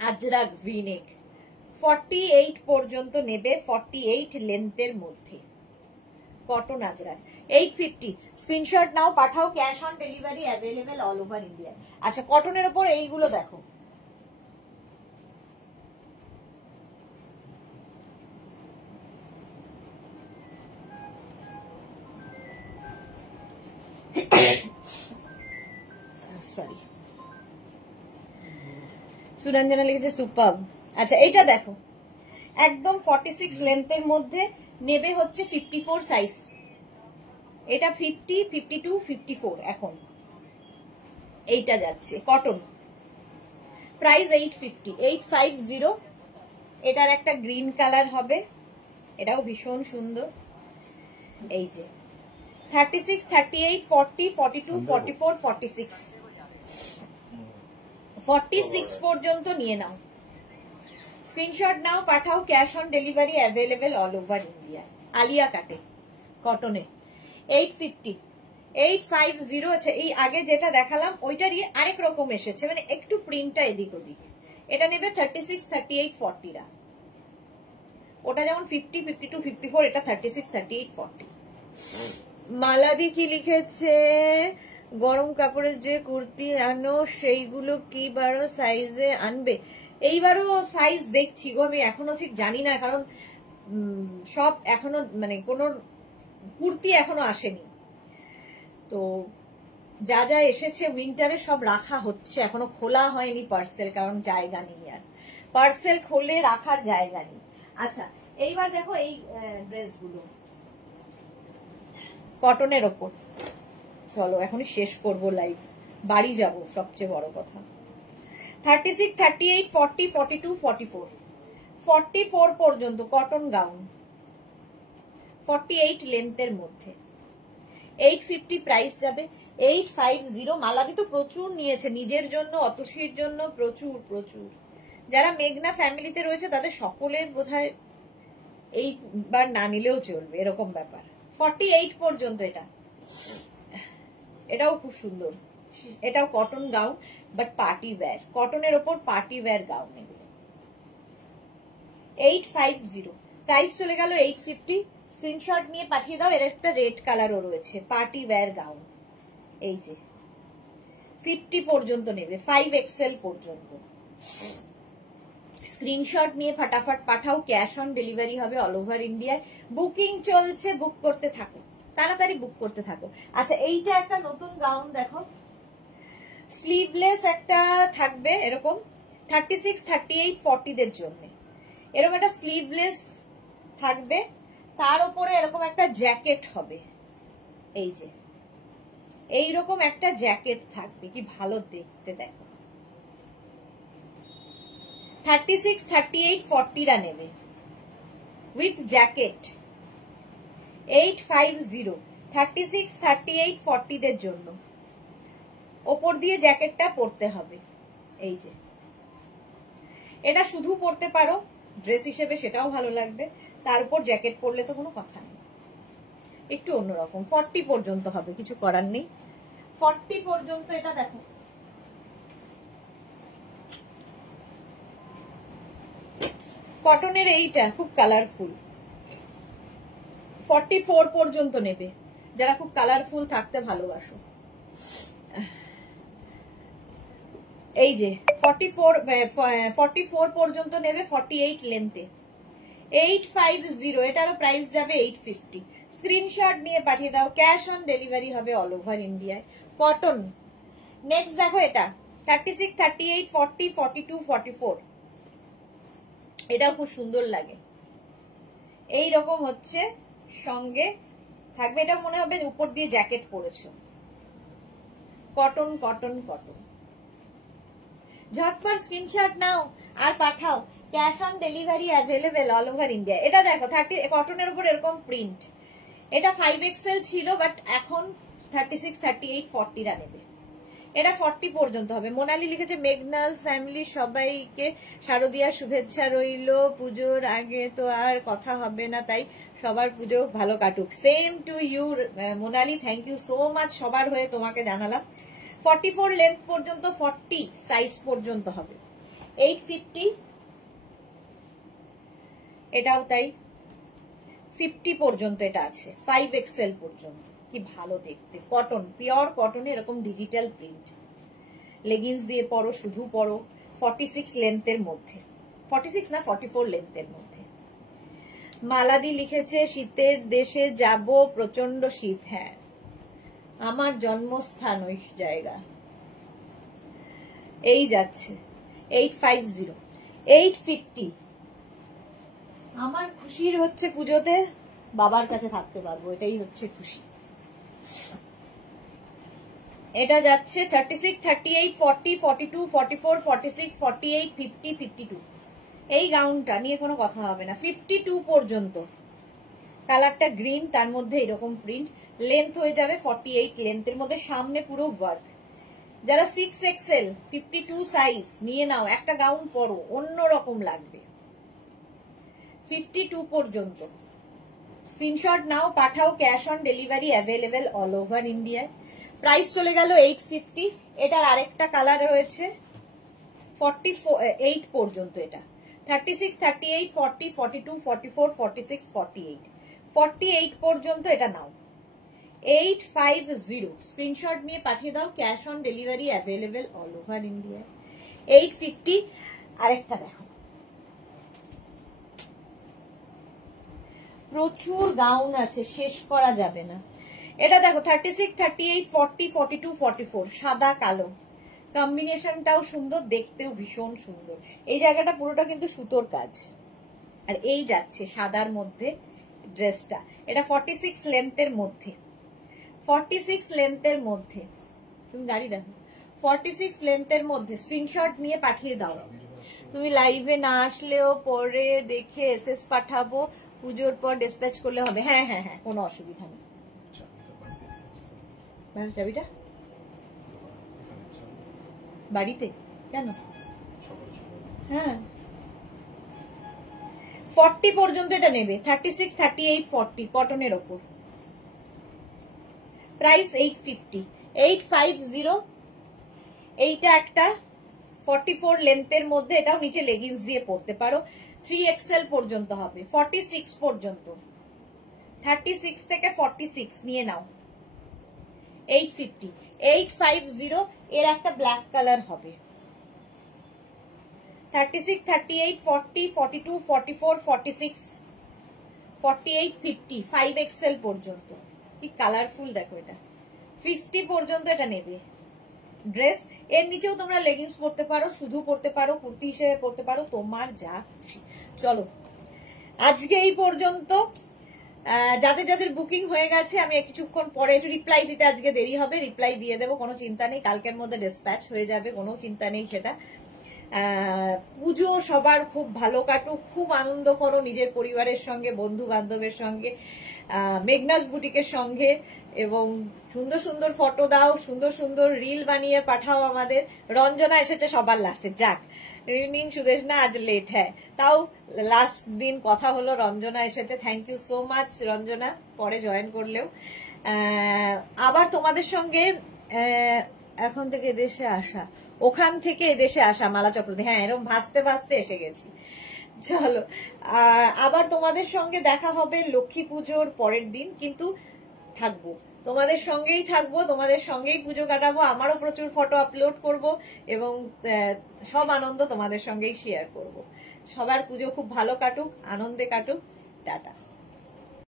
আজরাক ভিনেক, 48 পর্যন্ত নেবে, 48 লেন্থের মধ্যে কটন আজরাক, 850। স্ক্রিনশট নাও, পাঠাও, cash on delivery available all over India. আচ্ছা, কটনের উপর এইগুলো দেখো, সরি সুরঞ্জনা লিখেছে সুপার। আচ্ছা, এইটা দেখো একদম 46 লেন্থের মধ্যে, নেবে হচ্ছে 54 সাইজ। এটা 50, 52, 54 এখন এইটা যাচ্ছে কটন। প্রাইস 850, 850। এটার একটা গ্রিন কালার হবে, এটাও ভীষণ সুন্দর। এই যে 36, 38, 40, 42, 44, 46, 46 পর্যন্ত নিয়ে নাও। স্ক্রিনশট নাও, পাঠাও, cash on delivery available all over India. Alia কাটে কটনে 850, 850। আচ্ছা, এই আগে যেটা দেখালাম ওইটারই আরেক রকম এসেছে, মানে একটু প্রিন্টটা এদিক ওদিক। এটা নেবে 36, 38, 40 রা। ওটা যেমন 50, 52, 54, এটা 36, 38, 40। মালাদি কি লিখেছে, গরম কাপড়ের যে কুর্তি আনো সেইগুলো কি বারো সাইজে আনবে? এইবারও সাইজ দেখছি গো, আমি এখনো ঠিক জানি না, কারণ সব এখনো মানে কোন কুর্তি এখনো আসেনি। তো যা যা এসেছে উইন্টারে সব রাখা হচ্ছে, এখনো খোলা হয়নি পার্সেল, কারণ জায়গা নেই, আর পার্সেল খুলে রাখার জায়গা নেই। আচ্ছা, এইবার দেখো এই ড্রেসগুলো কটনের ওপর, চলো এখনই শেষ করবো লাইভ, বাড়ি যাব সবচেয়ে বড় কথা। 36, 38, 40, 42, 44, 44 পর্যন্ত কটন গাউন, 48 লেন্থের মধ্যে, 850 প্রাইস যাবে, 850। মালাদি তো প্রচুর নিয়েছে নিজের জন্য, অতসীর জন্য, প্রচুর প্রচুর। যারা মেঘনা ফ্যামিলিতে রয়েছে তাদের সকলের বোধহয় এইবার না নিলেও চলবে, এরকম ব্যাপার। 48 পর্যন্ত এটা, এটাও খুব সুন্দর, এটাও cotton gown but party wear, কটনের ওপর পার্টি ওয়্যার গাউন এগুলো। 850 প্রাইস চলে গেল 850। স্ক্রিনশট নিয়ে পাঠিয়ে দাও। এর একটা রেড কালারও রয়েছে, পার্টি ওয়্যার গাউন। এই যে 50 পর্যন্ত নেবে, 5XL পর্যন্ত। স্ক্রিনশট নিয়ে ফটাফট পাঠাও, ক্যাশ অন ডেলিভারি হবে অল ওভার ইন্ডিয়ায়। বুকিং চলছে, বুক করতে থাকো, তাড়াতাড়ি বুক করতে থাকো। আচ্ছা এইটা একটা নতুন গাউন দেখো, স্লিভলেস একটা থাকবে এরকম, 36, 38, 40 দের জন্য এরকম একটা স্লিভলেস থাকবে, তার উপরে এরকম একটা জ্যাকেট হবে। এই যে এইরকম একটা জ্যাকেট থাকবে, কি ভালো দেখতে দেখো। 36, 38, 40 রা নেবে উইথ জ্যাকেট, 850। 36, 38, 40 দের জন্য ওপর দিয়ে জ্যাকেটটা পরতে হবে। এই যে এটা শুধু পরতে পারো ড্রেস হিসেবে, সেটাও ভালো লাগবে, তার উপর জ্যাকেট পরলে তো কোনো কথা নেই, একটু অন্যরকম। 40 পর্যন্ত হবে, কিছু করার নেই। 40 পর্যন্ত এটা দেখো, কটনের এইটা খুব কালারফুল। 44 পর্যন্ত নেবে যারা খুব কালারফুল থাকতে ভালোবাসো। এই যে 44 পর্যন্ত নেবে, 48 লেন্থে, 850। এটারও প্রাইস যাবে 850। স্ক্রিনশট নিয়ে পাঠিয়ে দাও, ক্যাশ অন ডেলিভারি হবে অল ওভার ইন্ডিয়ায়। কটন। নেক্সট দেখো এটা 36, 38, 40, 42, 44, এটাও খুব সুন্দর লাগে। এই রকম হচ্ছে, সঙ্গে থাকবে, এটা মনে হবে উপর দিয়ে জ্যাকেট পরেছো। Cotton cotton cotton. ঝটপট স্ক্রিনশট নাও আর পাঠাও, cash on delivery available all over India. এটা দেখো 30 কটনের উপর এরকম প্রিন্ট, এটা 5XL ছিল বাট এখন 36, 38, 40 রা নেবে। এটা 40 পর্যন্ত হবে। মোনালি লিখেছে মেঘনাস ফ্যামিলি সবাইকে শারদীয়ার শুভেচ্ছা রইল, পুজোর আগে তো আর কথা হবে না, তাই সবার পুজো ভালো কাটুক। Same to you Monali, thank you so much, সবার হয়ে তোমাকে জানালাম। 44 লেন্থ পর্যন্ত, 40 সাইজ পর্যন্ত হবে, 850। এটাও তাই, 50 পর্যন্ত এটা আছে, 5XL পর্যন্ত। কি ভালো দেখতে, কটন, পিওর কটনে এরকম ডিজিটাল প্রিন্ট, লেগিংস দিয়ে পরো, শুধু পরো। 46 লেন্থের মধ্যে, 46 না 44 লেন্থের মধ্যে। মালাদি লিখেছে শীতের দেশে যাব, প্রচন্ড শীত। হ্যাঁ, আমার জন্মস্থান ওই জায়গা। এই যাচ্ছে 850, 850। আমার খুশির হচ্ছে পুজোতে বাবার কাছে থাকতে পারবো, এটাই হচ্ছে খুশি। এটা যাচ্ছে 36, 38, 40, 42, 44, 46, 48, 50, 52। এই গাউনটা নিয়ে কোনো কথা হবে না। 52 পর্যন্ত, কালারটা গ্রিন, তার মধ্যে এরকম প্রিন্ট, লেন্থ হয়ে যাবে 48 লেন্থের মধ্যে, সামনে পুরো ওয়ার্ক। যারা 6XL 52 সাইজ নিয়ে নাও, একটা গাউন পরো, অন্যরকম লাগবে। 52 পর্যন্ত স্ক্রিনশট নাও, পাঠাও, cash on delivery available all over ইন্ডিয়ায়। প্রাইস চলে গেল 850। এটার আরেকটা কালার রয়েছে 48 পর্যন্ত, এটা 36, 38, 40, 42, 44, 46, 48, 48 পর্যন্ত এটা নাও। 850 স্ক্রিনশট নিয়ে পাঠিয়ে দাও, cash on delivery available all over India. 850। আরেকটা দেখো, প্রচুর গাউন আছে, শেষ করা যাবে না। এটা দেখো 36, 38, 40, 42, 44, সাদা কালো কম্বিনেশনটাও সুন্দর, দেখতেও ভীষণ সুন্দর। এই জায়গাটা পুরোটা কিন্তু সুতোর কাজ, আর এই যাচ্ছে সাদার মধ্যে ড্রেসটা। এটা 46 লেন্থের মধ্যে, 46 লেন্থের মধ্যে, তুমি গাড়ি দেখো, 46 লেন্থের মধ্যে স্ক্রিনশট নিয়ে পাঠিয়ে দাও। তুমি লাইভে না আসলেও পরে দেখে এসএস পাঠাবো, পুজোর পর ডিসপ্যাচ করলে হবে। হ্যাঁ হ্যাঁ হ্যাঁ, কোনো অসুবিধা নেই। চাবিটা বাড়িতে কেন? হ্যাঁ 40 পর্যন্ত এটা নেবে, 36, 38, 40 কটনের ওপর। প্রাইস 850, 850। এইটা একটা 44 লেন্থের মধ্যে, এটাও নিচে লেগিংস দিয়ে পরতে পারো। 3XL পর্যন্ত হবে, 46 পর্যন্ত, 36 থেকে 46 নিয়ে নাও। 850, 850। এর একটা ব্ল্যাক কালার হবে। 36, 38, 40, 42, 44, 46, 48, 50, 5XL পর্যন্ত। কি কালারফুল দেখো এটা। 50 পর্যন্ত এটা নেবে ড্রেস। এর নিচেও তোমরা লেগিংস পরতে পারো, শুধু পরতে পারো, কুর্তি হিসেবে পরতে পারো, তোমার যা খুশি। চলো আজকে এই পর্যন্ত। যাদের যাদের বুকিং হয়ে গেছে আমি কিছুক্ষণ পরে রিপ্লাই দিতে আজকে দেরি হবে, রিপ্লাই দিয়ে দেবো, কোনো চিন্তা নেই, কালকের মধ্যে ডিসপ্যাচ হয়ে যাবে, কোনো চিন্তা নেই সেটা। পুজো সবার খুব ভালো কাটুক, খুব আনন্দ করো নিজের পরিবারের সঙ্গে, বন্ধু বান্ধবের সঙ্গে, মেঘনাস বুটিকের সঙ্গে, এবং সুন্দর সুন্দর ফটো দাও, সুন্দর সুন্দর রিল বানিয়ে পাঠাও আমাদের। রঞ্জনা এসেছে সবার লাস্টে, যাক ইভিনিং সুদেশনা, আজ লেট, হ্যাঁ তাও লাস্ট দিন কথা হলো, রঞ্জনা এসেছে, thank you so much Ranjana, পরে জয়েন করলেও। আবার তোমাদের সঙ্গে এখন থেকে এদেশে আসা, ওখান থেকে এদেশে আসা মালা চক্রবর্তী, হ্যাঁ এরকম ভাসতে ভাসতে এসে গেছি। চলো আবার তোমাদের সঙ্গে দেখা হবে লক্ষ্মী পুজোর পরের দিন, কিন্তু থাকবো তোমাদের সঙ্গেই, থাকবো তোমাদের সঙ্গেই, পুজো কাটাবো, আমারও প্রচুর ফটো আপলোড করব, এবং সব আনন্দ তোমাদের সঙ্গেই শেয়ার করব। সবার পুজো খুব ভালো কাটুক, আনন্দে কাটুক, টাটা।